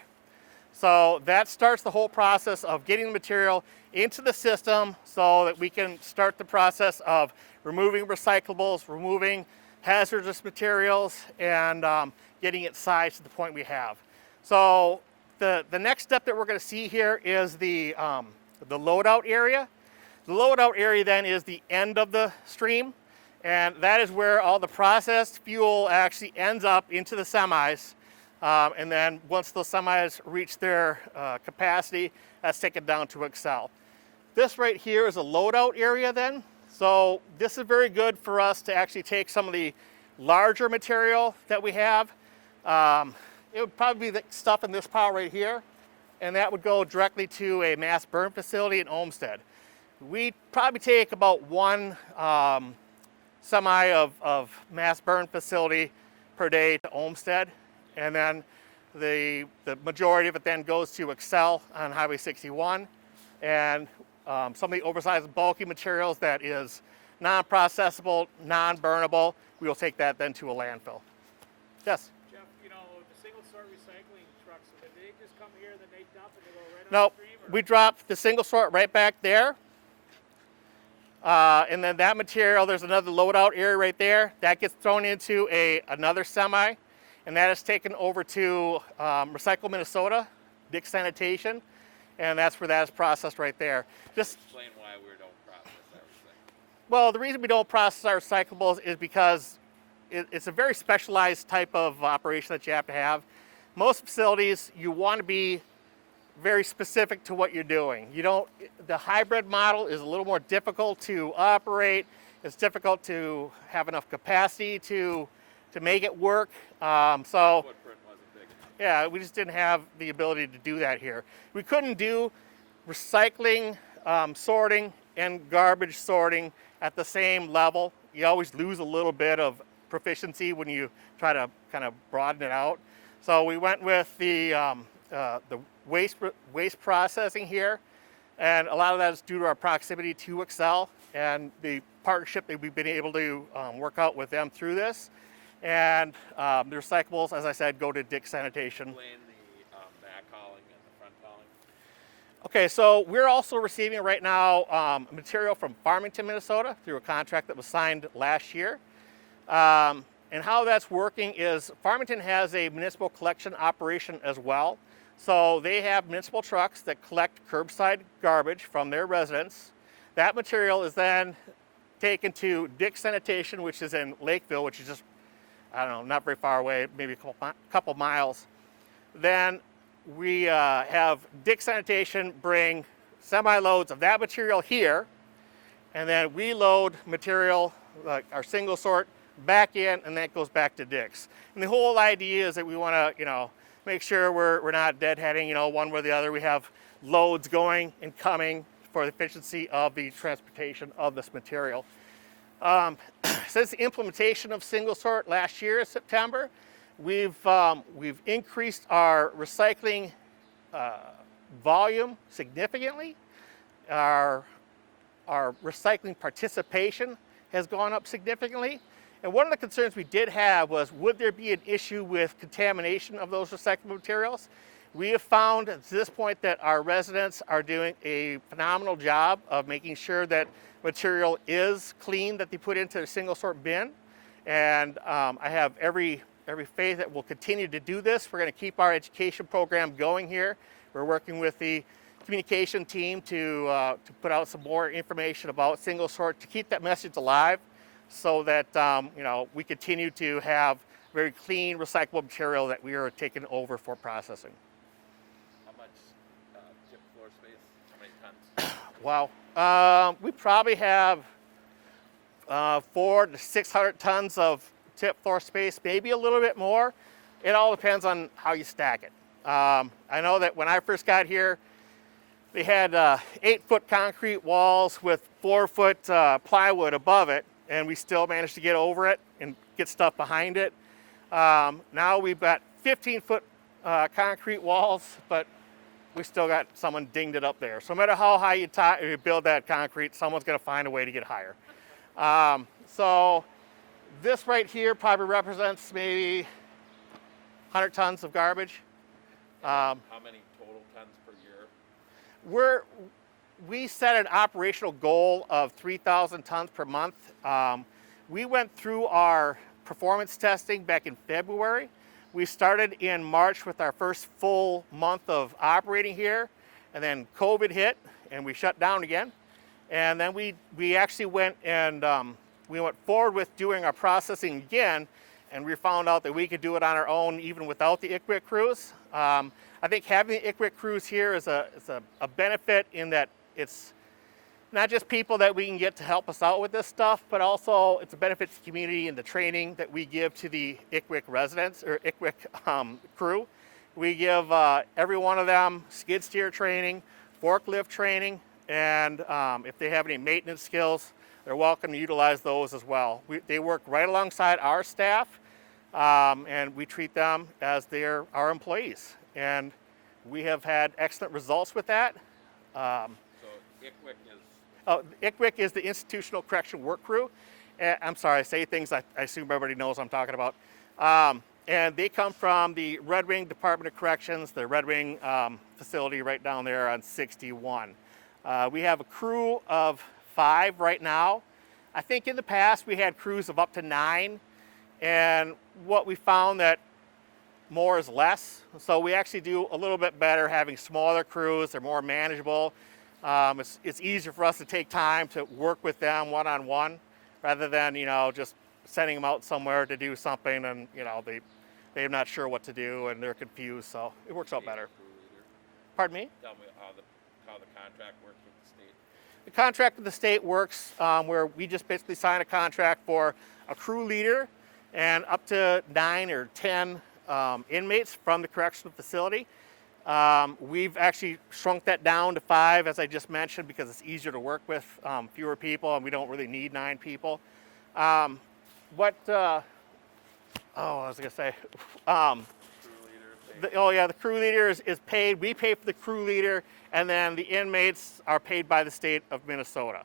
So that starts the whole process of getting the material into the system so that we can start the process of removing recyclables, removing hazardous materials, and getting it sized to the point we have. So the next step that we're going to see here is the loadout area. The loadout area then is the end of the stream, and that is where all the processed fuel actually ends up into the semis. And then once those semis reach their capacity, that's taken down to Excel. This right here is a loadout area then. So this is very good for us to actually take some of the larger material that we have. It would probably be the stuff in this pile right here, and that would go directly to a mass burn facility in Olmsted. We probably take about 1 semi of mass burn facility per day to Olmsted, and then the majority of it then goes to Excel on Highway 61, and some of the oversized bulky materials that is non-processable, non-burnable, we will take that then to a landfill. Yes? Jeff, you know, the single sort recycling trucks, did they just come here, then they dump and they go right No, on the stream? Or? we drop the single sort right back there. And then that material, there's another loadout area right there. That gets thrown into another semi, and that is taken over to Recycle Minnesota, Dick Sanitation, and that's where that is processed right there. Just Explain why we don't process our recyclables. Well, the reason we don't process our recyclables is because it's a very specialized type of operation that you have to have. Most facilities, you want to be very specific to what you're doing. The hybrid model is a little more difficult to operate. It's difficult to have enough capacity to make it work. Footprint wasn't big enough. Yeah, we just didn't have the ability to do that here. We couldn't do recycling, sorting, and garbage sorting at the same level. You always lose a little bit of proficiency when you try to kind of broaden it out. So we went with the waste processing here, and a lot of that is due to our proximity to Excel and the partnership that we've been able to work out with them through this. And the recyclables, as I said, go to Dick Sanitation. Explain the backhauling and the front hauling. Okay, so we're also receiving right now material from Farmington, Minnesota through a contract that was signed last year. And how that's working is Farmington has a municipal collection operation as well. So they have municipal trucks that collect curbside garbage from their residents. That material is then taken to Dick Sanitation, which is in Lakeville, which is just, I don't know, not very far away, maybe a couple miles. Then we have Dick Sanitation bring semi-loads of that material here, and then we load material, like our single sort, back in, and that goes back to Dick's. And the whole idea is that we want to, make sure we're not deadheading, one way or the other. We have loads going and coming for the efficiency of the transportation of this material. Since the implementation of single sort last year in September, we've increased our recycling volume significantly. Our recycling participation has gone up significantly. And one of the concerns we did have was, would there be an issue with contamination of those recyclable materials? We have found at this point that our residents are doing a phenomenal job of making sure that material is clean that they put into a single sort bin. And I have every faith that we'll continue to do this. We're going to keep our education program going here. We're working with the communication team to put out some more information about single sort, to keep that message alive, so that we continue to have very clean recyclable material that we are taking over for processing. How much tip floor space? How many tons? Wow. We probably have 400 to 600 tons of tip floor space, maybe a little bit more. It all depends on how you stack it. I know that when I first got here, they had 8-foot concrete walls with 4-foot plywood above it, and we still managed to get over it and get stuff behind it. Now we've got 15-foot concrete walls, but we still got someone dinged it up there. So no matter how high you build that concrete, someone's going to find a way to get higher. So this right here probably represents maybe 100 tons of garbage. How many total tons per year? We set an operational goal of 3,000 tons per month. We went through our performance testing back in February. We started in March with our first full month of operating here, and then COVID hit and we shut down again. And then we actually went and we went forward with doing our processing again, and we found out that we could do it on our own even without the ICWIC crews. I think having the ICWIC crews here is a benefit in that it's not just people that we can get to help us out with this stuff, but also it's a benefit to the community and the training that we give to the ICWIC residents or ICWIC crew. We give every one of them skid steer training, forklift training, and if they have any maintenance skills, they're welcome to utilize those as well. They work right alongside our staff, and we treat them as they're our employees. And we have had excellent results with that. So ICWIC is? ICWIC is the Institutional Correction Work Crew. I'm sorry, I say things I assume everybody knows what I'm talking about. And they come from the Red Wing Department of Corrections, the Red Wing facility right down there on 61. We have a crew of 5 right now. I think in the past we had crews of up to 9, and what we found that more is less. So we actually do a little bit better having smaller crews. They're more manageable. It's easier for us to take time to work with them one-on-one rather than, just sending them out somewhere to do something and, they're not sure what to do and they're confused. So it works out better. Pardon me? Tell me how the contract works with the state. The contract with the state works where we just basically sign a contract for a crew leader and up to 9 or 10 inmates from the correctional facility. We've actually shrunk that down to 5, as I just mentioned, because it's easier to work with fewer people, and we don't really need 9 people. I was going to say, the crew leader is paid. We pay for the crew leader, and then the inmates are paid by the state of Minnesota.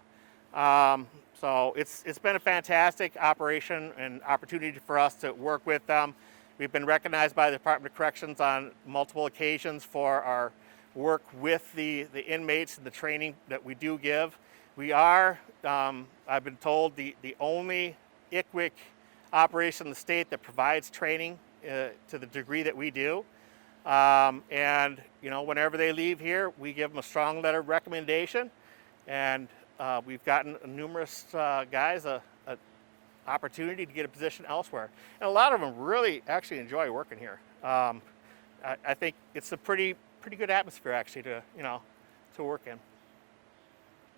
So it's been a fantastic operation and opportunity for us to work with them. We've been recognized by the Department of Corrections on multiple occasions for our work with the inmates and the training that we do give. We are, I've been told, the only ICWIC operation in the state that provides training to the degree that we do. And whenever they leave here, we give them a strong letter of recommendation, and we've gotten numerous guys an opportunity to get a position elsewhere. And a lot of them really actually enjoy working here. I think it's a pretty good atmosphere actually to work in,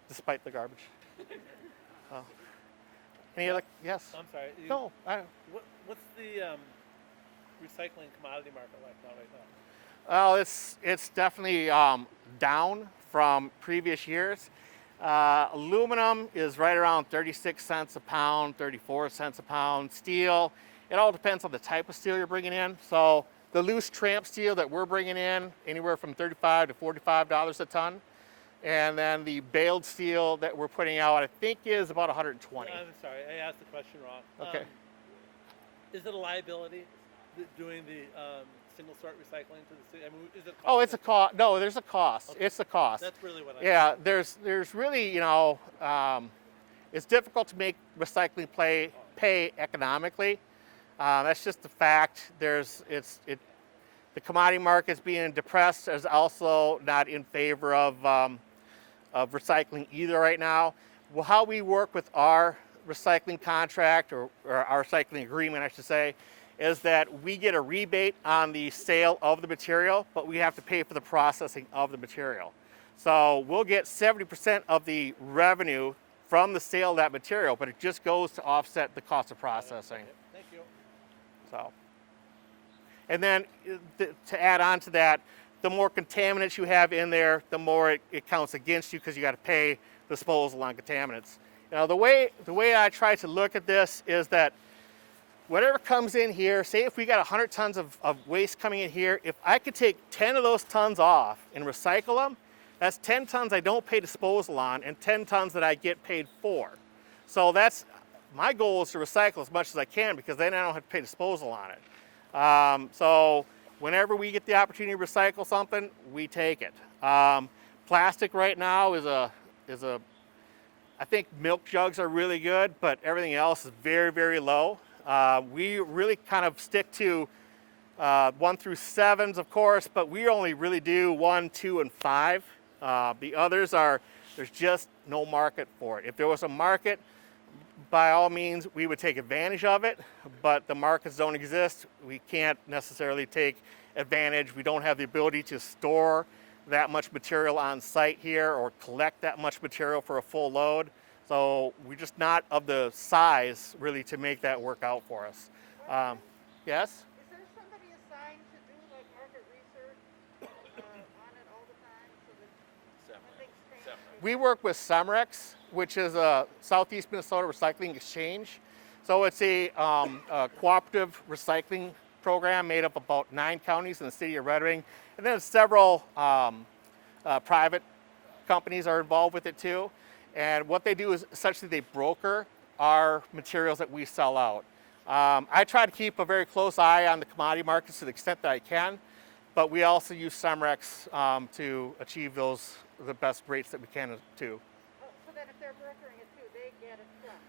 despite the garbage. Any other? Yes. I'm sorry. No. What's the recycling commodity market like now right now? Well, it's definitely down from previous years. Aluminum is right around 36 cents a pound, 34 cents a pound. Steel, it all depends on the type of steel you're bringing in. So the loose tramp steel that we're bringing in, anywhere from $35 to $45 a ton. And then the baled steel that we're putting out, I think is about 120. I'm sorry, I asked the question wrong. Okay. Is it a liability doing the single sort recycling to the city? I mean, is it? Oh, it's a cost. No, there's a cost. Okay. It's the cost. That's really what I. Yeah, there's really, you know, it's difficult to make recycling pay economically. That's just the fact. The commodity market's being depressed. Is also not in favor of recycling either right now. Well, how we work with our recycling contract or our recycling agreement, I should say, is that we get a rebate on the sale of the material, but we have to pay for the processing of the material. So we'll get 70% of the revenue from the sale of that material, but it just goes to offset the cost of processing. Thank you. So, and then to add on to that, the more contaminants you have in there, the more it counts against you because you got to pay disposal on contaminants. You know, the way I try to look at this is that whatever comes in here, say if we got 100 tons of waste coming in here, if I could take 10 of those tons off and recycle them, that's 10 tons I don't pay disposal on and 10 tons that I get paid for. So that's, my goal is to recycle as much as I can because then I don't have to pay disposal on it. So whenever we get the opportunity to recycle something, we take it. Plastic right now is I think milk jugs are really good, but everything else is very, very low. We really kind of stick to 1 through 7s, of course, but we only really do 1, 2, and 5. The others there's just no market for it. If there was a market, by all means, we would take advantage of it, but the markets don't exist. We can't necessarily take advantage. We don't have the ability to store that much material on site here or collect that much material for a full load. So we're just not of the size really to make that work out for us. Yes? Is there somebody assigned to do like market research on it all the time so that when things change? We work with Semrex, which is a Southeast Minnesota Recycling Exchange. So it's a cooperative recycling program made up of about 9 counties in the city of Red Wing. And then several private companies are involved with it too. And what they do is essentially they broker our materials that we sell out. I try to keep a very close eye on the commodity markets to the extent that I can, but we also use Semrex to achieve the best rates that we can too. Oh, so then if they're brokering it too, they get it done?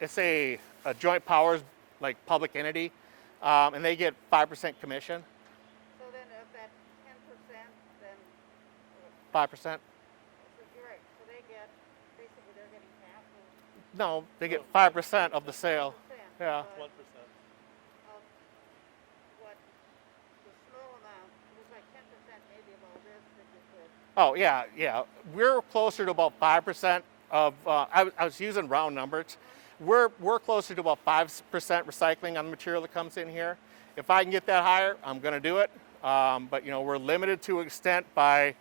It's a joint powers like public entity, and they get 5% commission. So then of that 10%, then 5%. So you're right. So they get basically they're getting half. No, they get 5% of the sale. 1%, Yeah. 1%. Of what the small amount, it was like 10% maybe of all this that you could. Oh yeah. We're closer to about 5% of. I was using round numbers. We're closer to about 5% recycling on the material that comes in here. If I can get that higher, I'm going to do it. But you know, we're limited to an extent by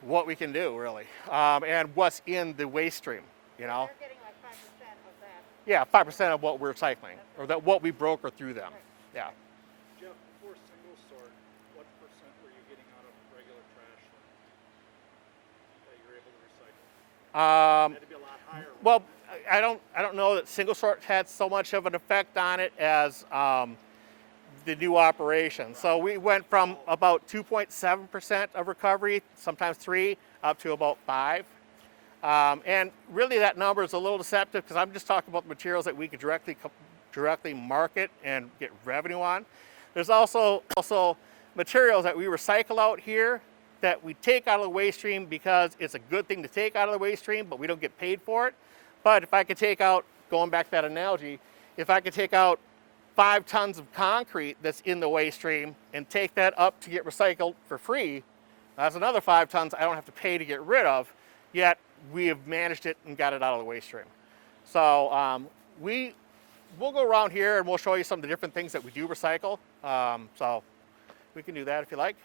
what we can do, really, and what's in the waste stream. You know. They're getting like 5% of that. Yeah, 5% of what we're recycling, or what we broker through them. Yeah. Jeff, before single sort, what percent were you getting out of regular trash that you're able to recycle? Had to be a lot higher. Well, I don't know that single sort had so much of an effect on it as the new operation. So we went from about 2.7% of recovery, sometimes 3, up to about 5. And really that number is a little deceptive because I'm just talking about the materials that we could directly market and get revenue on. There's also materials that we recycle out here that we take out of the waste stream because it's a good thing to take out of the waste stream, but we don't get paid for it. But if I could take out, going back to that analogy, if I could take out 5 tons of concrete that's in the waste stream and take that up to get recycled for free, that's another 5 tons I don't have to pay to get rid of, yet we have managed it and got it out of the waste stream. So we'll go around here and we'll show you some of the different things that we do recycle. So we can do that if you like.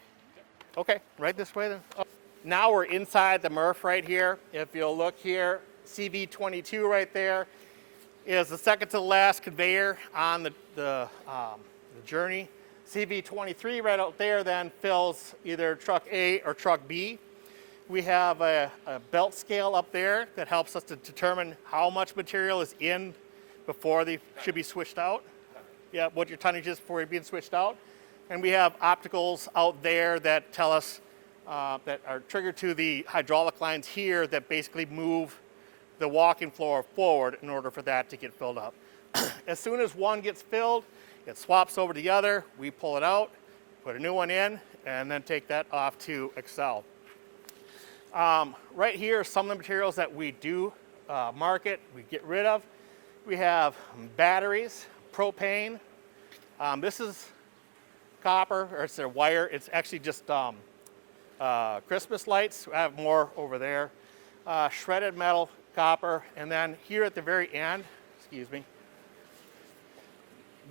Okay, right this way then. Oh. Now we're inside the MRF right here. If you'll look here, CV22 right there is the second to the last conveyor on the journey. CV23 right out there then fills either truck A or truck B. We have a belt scale up there that helps us to determine how much material is in before they should be switched out. Yeah, what your tonnage is before you're being switched out. And we have opticals out there that tell us, that are triggered to the hydraulic lines here that basically move the walking floor forward in order for that to get filled up. As soon as one gets filled, it swaps over to the other, we pull it out, put a new one in, and then take that off to Excel. Right here are some of the materials that we do market, we get rid of. We have batteries, propane. This is copper, or it's their wire. It's actually just Christmas lights. I have more over there. Shredded metal, copper, and then here at the very end, excuse me,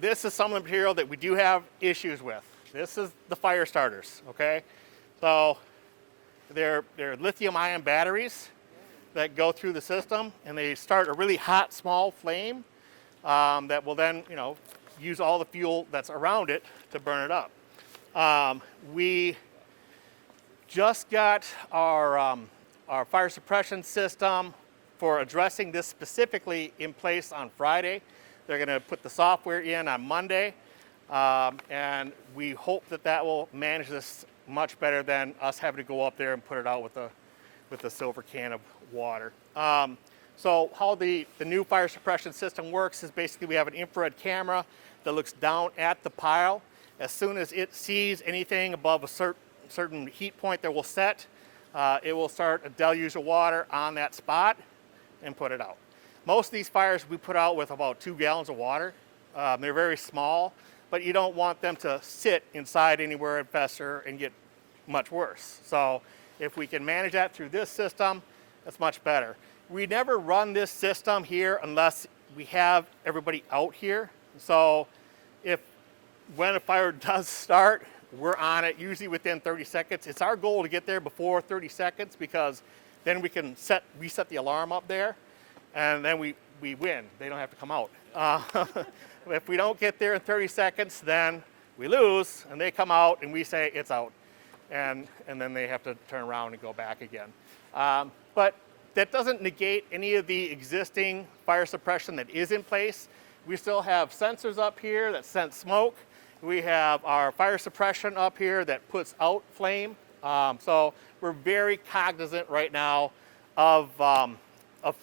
this is some of the material that we do have issues with. This is the fire starters, okay? So they're lithium-ion batteries that go through the system, and they start a really hot, small flame that will then, use all the fuel that's around it to burn it up. We just got our fire suppression system for addressing this specifically in place on Friday. They're going to put the software in on Monday, and we hope that that will manage this much better than us having to go up there and put it out with a silver can of water. So how the new fire suppression system works is basically we have an infrared camera that looks down at the pile. As soon as it sees anything above a certain heat point that will set, it will start a deluge of water on that spot and put it out. Most of these fires we put out with about 2 gallons of water. They're very small, but you don't want them to sit inside anywhere and fester and get much worse. So if we can manage that through this system, that's much better. We never run this system here unless we have everybody out here. So when a fire does start, we're on it usually within 30 seconds. It's our goal to get there before 30 seconds because then we can reset the alarm up there, and then we win. They don't have to come out. If we don't get there in 30 seconds, then we lose, and they come out, and we say it's out. And then they have to turn around and go back again. But that doesn't negate any of the existing fire suppression that is in place. We still have sensors up here that sense smoke. We have our fire suppression up here that puts out flame. So we're very cognizant right now of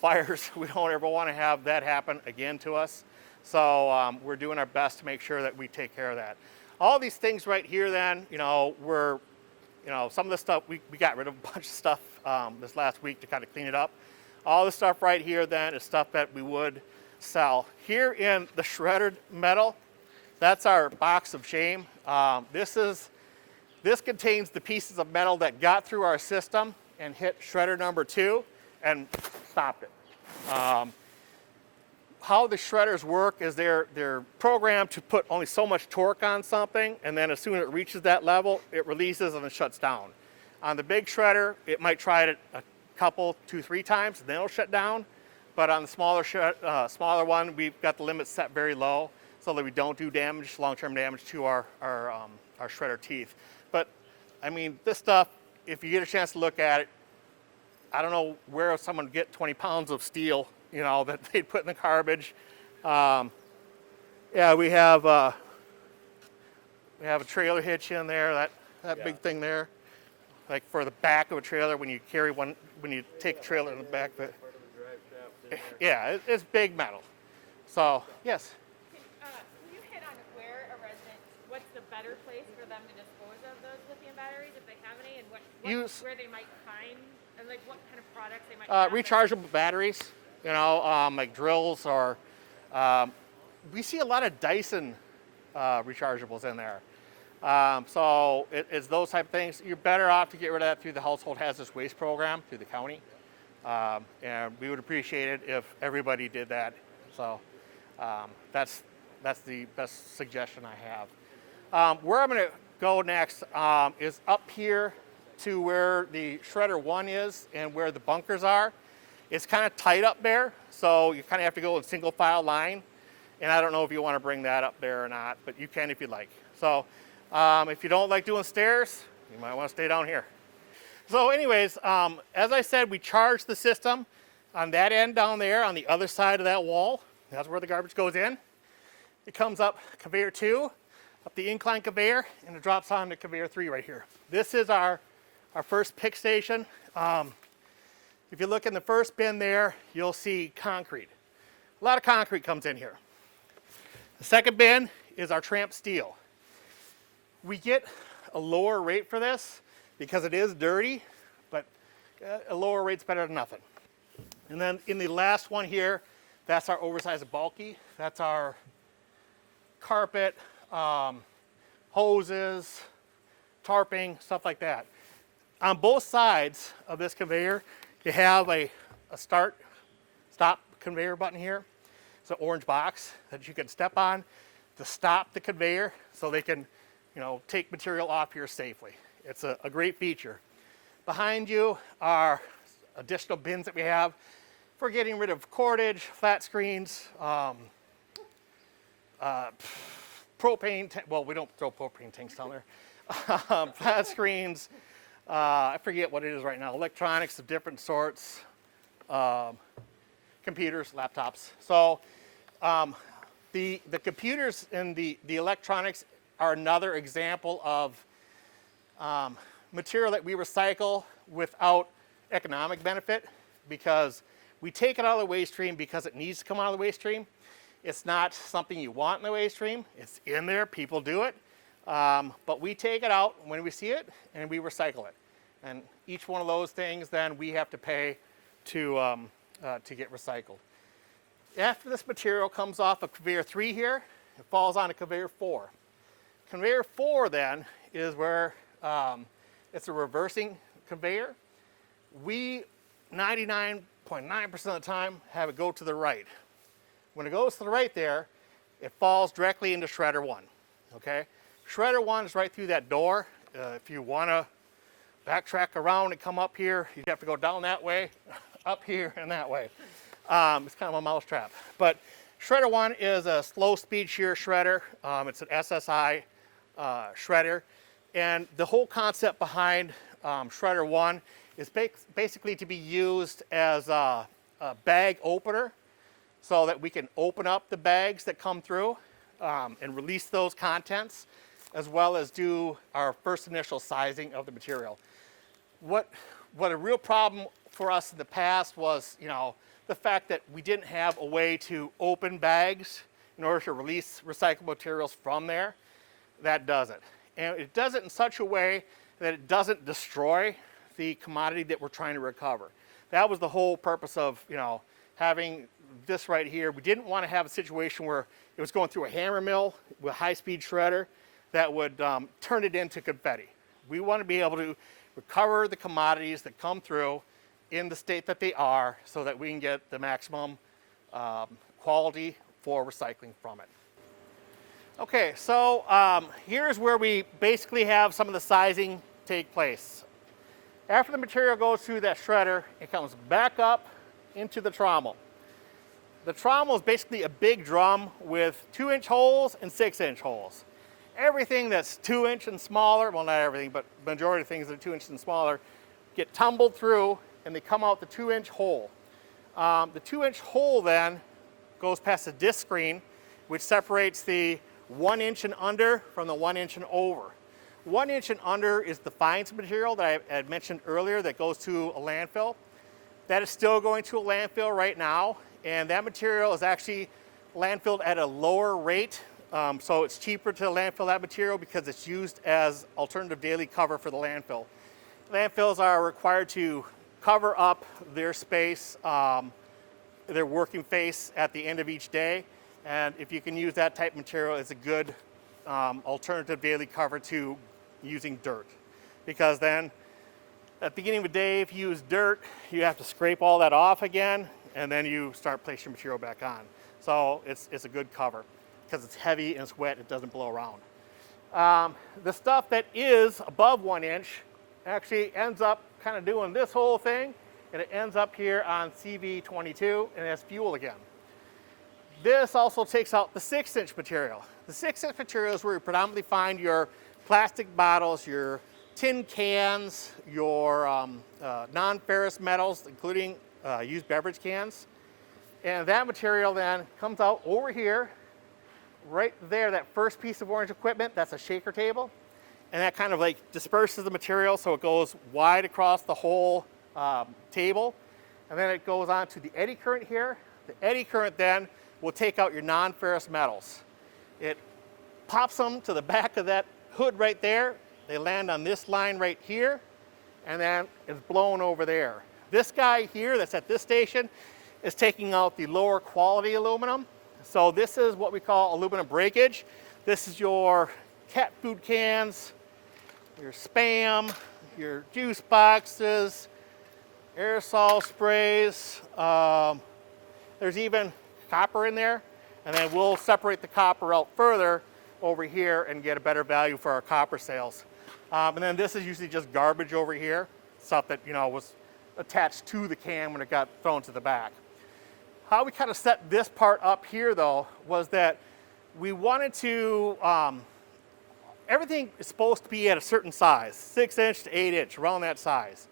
fires. We don't ever want to have that happen again to us. So we're doing our best to make sure that we take care of that. All these things right here then, some of the stuff, we got rid of a bunch of stuff this last week to kind of clean it up. All the stuff right here then is stuff that we would sell. Here in the shredded metal, that's our box of shame. This contains the pieces of metal that got through our system and hit shredder number 2 and stopped it. How the shredders work is they're programmed to put only so much torque on something, and then as soon as it reaches that level, it releases and it shuts down. On the big shredder, it might try it a couple, 2-3 times, then it'll shut down. But on the smaller one, we've got the limit set very low so that we don't do damage, long-term damage to our shredder teeth. But I mean, this stuff, if you get a chance to look at it, I don't know where someone would get 20 pounds of steel, that they'd put in the garbage. Yeah, we have a trailer hitch in there, that big thing there, like for the back of a trailer when you carry one, when you take a trailer in the back. But yeah, it's big metal. So yes. Can you hit on what's the better place for them to dispose of those lithium batteries if they have any, and where they might find, and like what kind of products they might have? Rechargeable batteries, like drills, or we see a lot of Dyson rechargeables in there. So it's those type of things. You're better off to get rid of that through the Household Hazardous Waste Program through the county. And we would appreciate it if everybody did that. So that's the best suggestion I have. Where I'm going to go next is up here to where the shredder 1 is and where the bunkers are, it's kind of tight up there, so you kind of have to go in single file line. And I don't know if you want to bring that up there or not, but you can if you'd like. So if you don't like doing stairs, you might want to stay down here. So anyways, as I said, we charge the system on that end down there on the other side of that wall. That's where the garbage goes in. It comes up conveyor 2, up the incline conveyor, and it drops on to conveyor 3 right here. This is our first pick station. If you look in the first bin there, you'll see concrete. A lot of concrete comes in here. The second bin is our tramp steel. We get a lower rate for this because it is dirty, but a lower rate's better than nothing. And then in the last one here, that's our oversized and bulky. That's our carpet, hoses, tarping, stuff like that. On both sides of this conveyor, you have a stop conveyor button here. It's an orange box that you can step on to stop the conveyor so they can, take material off here safely. It's a great feature. Behind you are additional bins that we have for getting rid of cordage, flat screens, propane, well, we don't throw propane tanks down there. Flat screens, I forget what it is right now, electronics of different sorts, computers, laptops. So the computers and the electronics are another example of material that we recycle without economic benefit, because we take it out of the waste stream because it needs to come out of the waste stream. It's not something you want in the waste stream. It's in there, people do it. But we take it out when we see it and we recycle it. And each one of those things then we have to pay to get recycled. After this material comes off of conveyor 3 here, it falls onto conveyor 4. Conveyor 4 then is where it's a reversing conveyor. We 99.9% of the time have it go to the right. When it goes to the right there, it falls directly into shredder 1. Okay? Shredder 1 is right through that door. If you want to backtrack around and come up here, you'd have to go down that way, up here, and that way. It's kind of a mousetrap. But shredder 1 is a slow speed shear shredder. It's an SSI shredder. And the whole concept behind shredder 1 is basically to be used as a bag opener so that we can open up the bags that come through and release those contents, as well as do our first initial sizing of the material. What a real problem for us in the past was, the fact that we didn't have a way to open bags in order to release recyclable materials from there. That does it. And it does it in such a way that it doesn't destroy the commodity that we're trying to recover. That was the whole purpose of, having this right here. We didn't want to have a situation where it was going through a hammer mill with a high-speed shredder that would turn it into confetti. We want to be able to recover the commodities that come through in the state that they are so that we can get the maximum quality for recycling from it. Okay, so here's where we basically have some of the sizing take place. After the material goes through that shredder, it comes back up into the trommel. The trommel is basically a big drum with 2-inch holes and 6-inch holes. Everything that's 2-inch and smaller, well, not everything, but the majority of things that are 2-inch and smaller get tumbled through and they come out the 2-inch hole. The 2-inch hole then goes past the disc screen, which separates the 1-inch and under from the 1-inch and over. 1-inch and under is the fines material that I had mentioned earlier that goes to a landfill. That is still going to a landfill right now, and that material is actually landfilled at a lower rate. So it's cheaper to landfill that material because it's used as alternative daily cover for the landfill. Landfills are required to cover up their space, their working face at the end of each day. And if you can use that type of material, it's a good alternative daily cover to using dirt. Because then at the beginning of the day, if you use dirt, you have to scrape all that off again, and then you start placing material back on. So it's a good cover. Because it's heavy and it's wet, it doesn't blow around. The stuff that is above 1 inch actually ends up kind of doing this whole thing, and it ends up here on CV22, and it has fuel again. This also takes out the 6-inch material. The 6-inch material is where you predominantly find your plastic bottles, your tin cans, your non-ferrous metals, including used beverage cans. And that material then comes out over here, right there, that first piece of orange equipment, that's a shaker table. And that kind of like disperses the material so it goes wide across the whole table. And then it goes on to the eddy current here. The eddy current then will take out your non-ferrous metals. It pops them to the back of that hood right there. They land on this line right here, and then it's blown over there. This guy here that's at this station is taking out the lower quality aluminum. So this is what we call aluminum breakage. This is your cat food cans, your Spam, your juice boxes, aerosol sprays. There's even copper in there, and then we'll separate the copper out further over here and get a better value for our copper sales. And then this is usually just garbage over here, stuff that was attached to the can when it got thrown to the back. How we kind of set this part up here though was that we wanted to, everything is supposed to be at a certain size, 6-inch to 8-inch, around that size.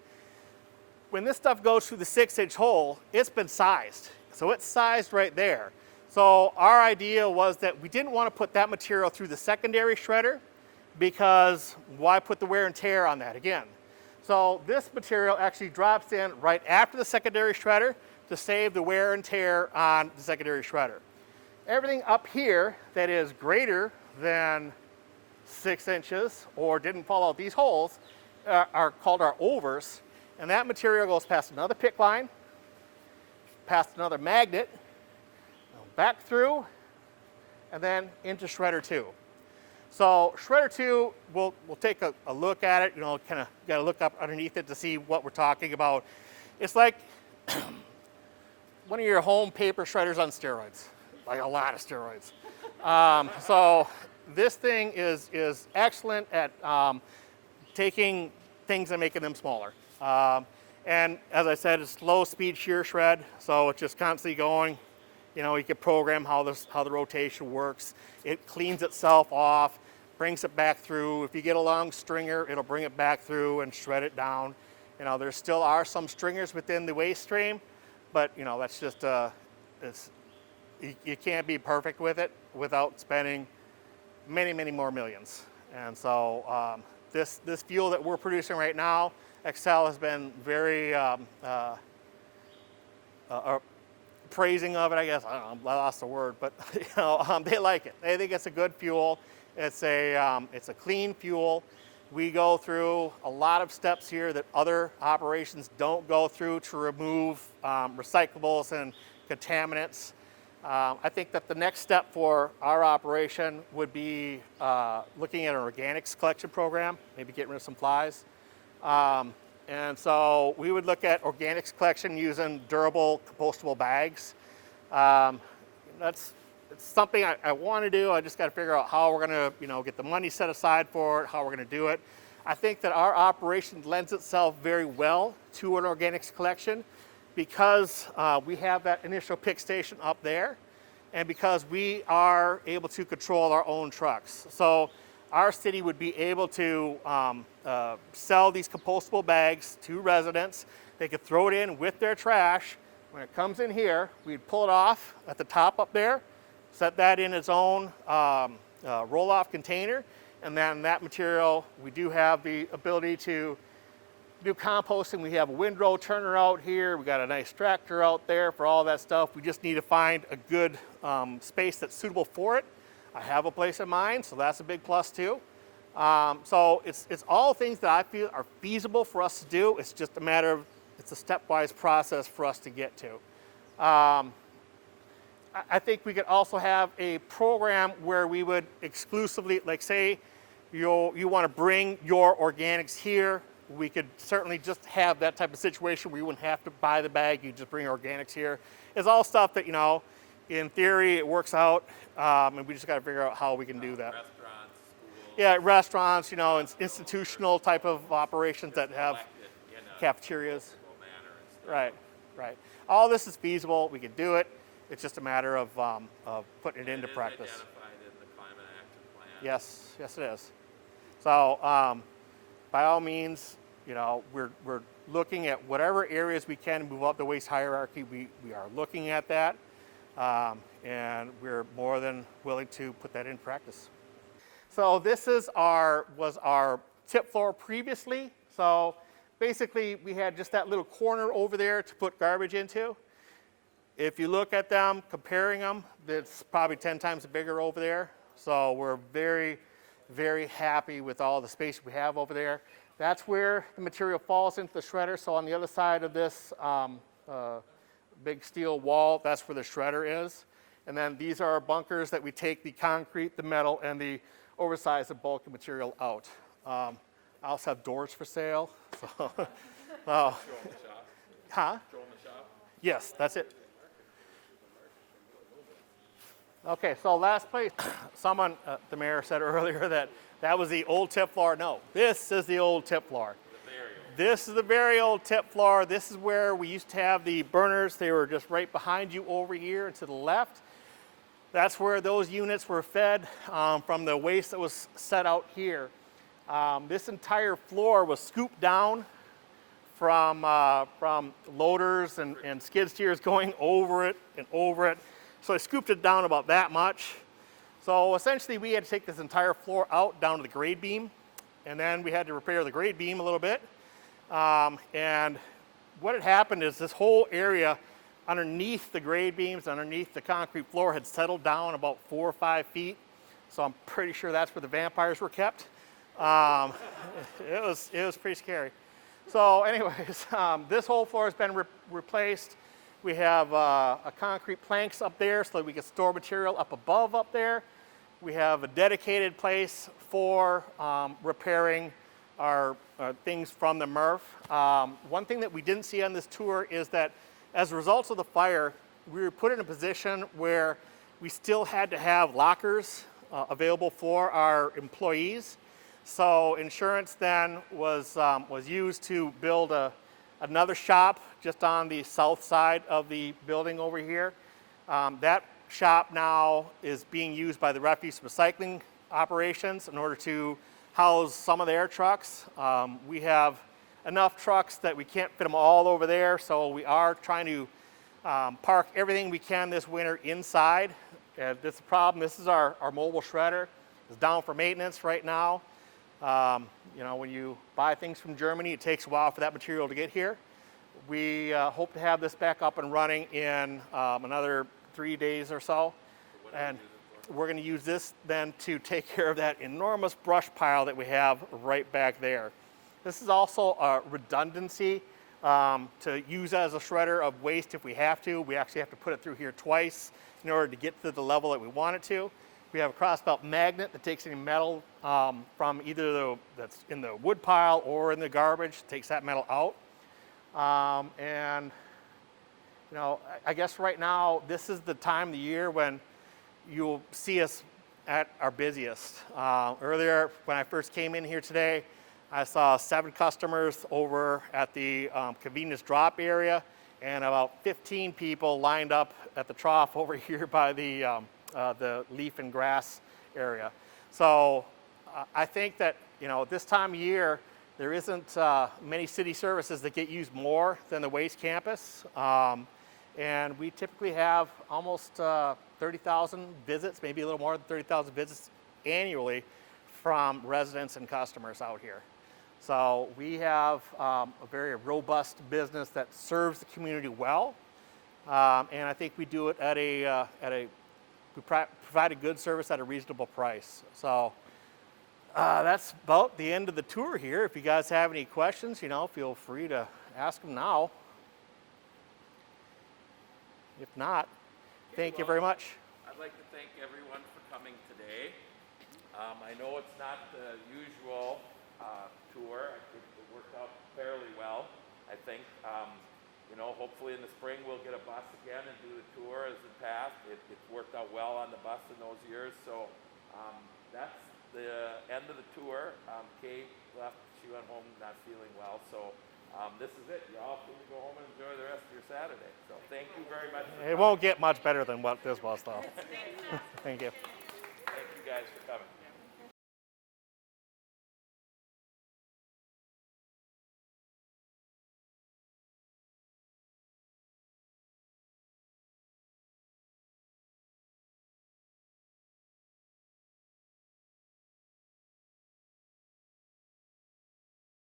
When this stuff goes through the 6-inch hole, it's been sized. So it's sized right there. So our idea was that we didn't want to put that material through the secondary shredder because why put the wear and tear on that again? So this material actually drops in right after the secondary shredder to save the wear and tear on the secondary shredder. Everything up here that is greater than 6 inches or didn't fall out these holes are called our overs, and that material goes past another pick line, past another magnet, back through, and then into shredder 2. So shredder 2, we'll take a look at it, kind of got to look up underneath it to see what we're talking about. It's like one of your home paper shredders on steroids, like a lot of steroids. So this thing is excellent at taking things and making them smaller. And as I said, it's low speed shear shred, so it's just constantly going. You can program how the rotation works. It cleans itself off, brings it back through. If you get a long stringer, it'll bring it back through and shred it down. There still are some stringers within the waste stream, but that's just you can't be perfect with it without spending many more millions. And so this fuel that we're producing right now, Excel has been very praising of it, I guess. I don't know, I lost the word, but they like it. They think it's a good fuel. It's a clean fuel. We go through a lot of steps here that other operations don't go through to remove recyclables and contaminants. I think that the next step for our operation would be looking at an organics collection program, maybe getting rid of some flies. And so we would look at organics collection using durable compostable bags. It's something I want to do. I just got to figure out how we're going to get the money set aside for it, how we're going to do it. I think that our operation lends itself very well to an organics collection because we have that initial pick station up there and because we are able to control our own trucks. So our city would be able to sell these compostable bags to residents. They could throw it in with their trash. When it comes in here, we'd pull it off at the top up there, set that in its own roll-off container, and then that material, we do have the ability to do composting. We have a windrow turner out here. We got a nice tractor out there for all that stuff. We just need to find a good space that's suitable for it. I have a place in mind, so that's a big plus too. So it's all things that I feel are feasible for us to do. It's just a matter of, it's a stepwise process for us to get to. I think we could also have a program where we would exclusively, like say you want to bring your organics here, we could certainly just have that type of situation where you wouldn't have to buy the bag, you just bring organics here. It's all stuff that, in theory, it works out, and we just got to figure out how we can do that. Restaurants, schools, Yeah, restaurants, you know, institutional type of operations that have cafeterias. Right, right. All this is feasible. We can do it. It's just a matter of putting it into practice. Identified in the climate action plan. Yes, yes, it is. So, by all means, you know, we're looking at whatever areas we can move up the waste hierarchy. We are looking at that, and we're more than willing to put that in practice. So this was our tip floor previously. So basically, we had just that little corner over there to put garbage into. If you look at them, comparing them, it's probably 10 times bigger over there. So we're very, very happy with all the space we have over there. That's where the material falls into the shredder. So on the other side of this big steel wall, that's where the shredder is. And then these are our bunkers that we take the concrete, the metal, and the oversized and bulky material out. I also have doors for sale. So, Show 'em the shop. huh? Show 'em the shop. Yes, that's it. Okay, so last place. Someone, the mayor said earlier that was the old tip floor. No, this is the old tip floor. This is the very old tip floor. This is where we used to have the burners. They were just right behind you over here and to the left. That's where those units were fed from the waste that was set out here. This entire floor was scooped down from loaders and skid steers going over it and over it. So I scooped it down about that much. So essentially we had to take this entire floor out down to the grade beam, and then we had to repair the grade beam a little bit. And what had happened is this whole area underneath the grade beams, underneath the concrete floor, had settled down about 4 or 5 feet. So I'm pretty sure that's where the vampires were kept. It was pretty scary. So anyways, this whole floor has been replaced. We have concrete planks up there so that we can store material up above up there. We have a dedicated place for repairing our things from the MRF. One thing that we didn't see on this tour is that as a result of the fire, we were put in a position where we still had to have lockers available for our employees. So insurance then was used to build another shop just on the south side of the building over here. That shop now is being used by the refuse recycling operations in order to house some of their trucks. We have enough trucks that we can't fit them all over there, so we are trying to park everything we can this winter inside. This is a problem. This is our mobile shredder. It's down for maintenance right now. You know, when you buy things from Germany, it takes a while for that material to get here. We hope to have this back up and running in another 3 days or so. And we're going to use this then to take care of that enormous brush pile that we have right back there. This is also a redundancy to use as a shredder of waste if we have to. We actually have to put it through here twice in order to get to the level that we want it to. We have a crossbelt magnet that takes any metal from either that's in the wood pile or in the garbage, takes that metal out. And you know, I guess right now this is the time of the year when you'll see us at our busiest. Earlier, when I first came in here today, I saw 7 customers over at the convenience drop area, and about 15 people lined up at the trough over here by the leaf and grass area. So I think that, you know, this time of year, there isn't many city services that get used more than the Waste Campus. And we typically have almost 30,000 visits, maybe a little more than 30,000 visits annually from residents and customers out here. So we have a very robust business that serves the community well. And I think we do it at we provide a good service at a reasonable price. So that's about the end of the tour here. If you guys have any questions, you know, feel free to ask them now. If not, thank you very much. I'd like to thank everyone for coming today. I know it's not the usual tour. I think it worked out fairly well. I think, you know, hopefully in the spring we'll get a bus again and do the tour as it passed. It's worked out well on the bus in those years. So that's the end of the tour. Kay left, she went home not feeling well, so this is it. You're all free to go home and enjoy the rest of your Saturday. So thank you very much. It won't get much better than what this was, though. Thank you. Thank you guys for coming.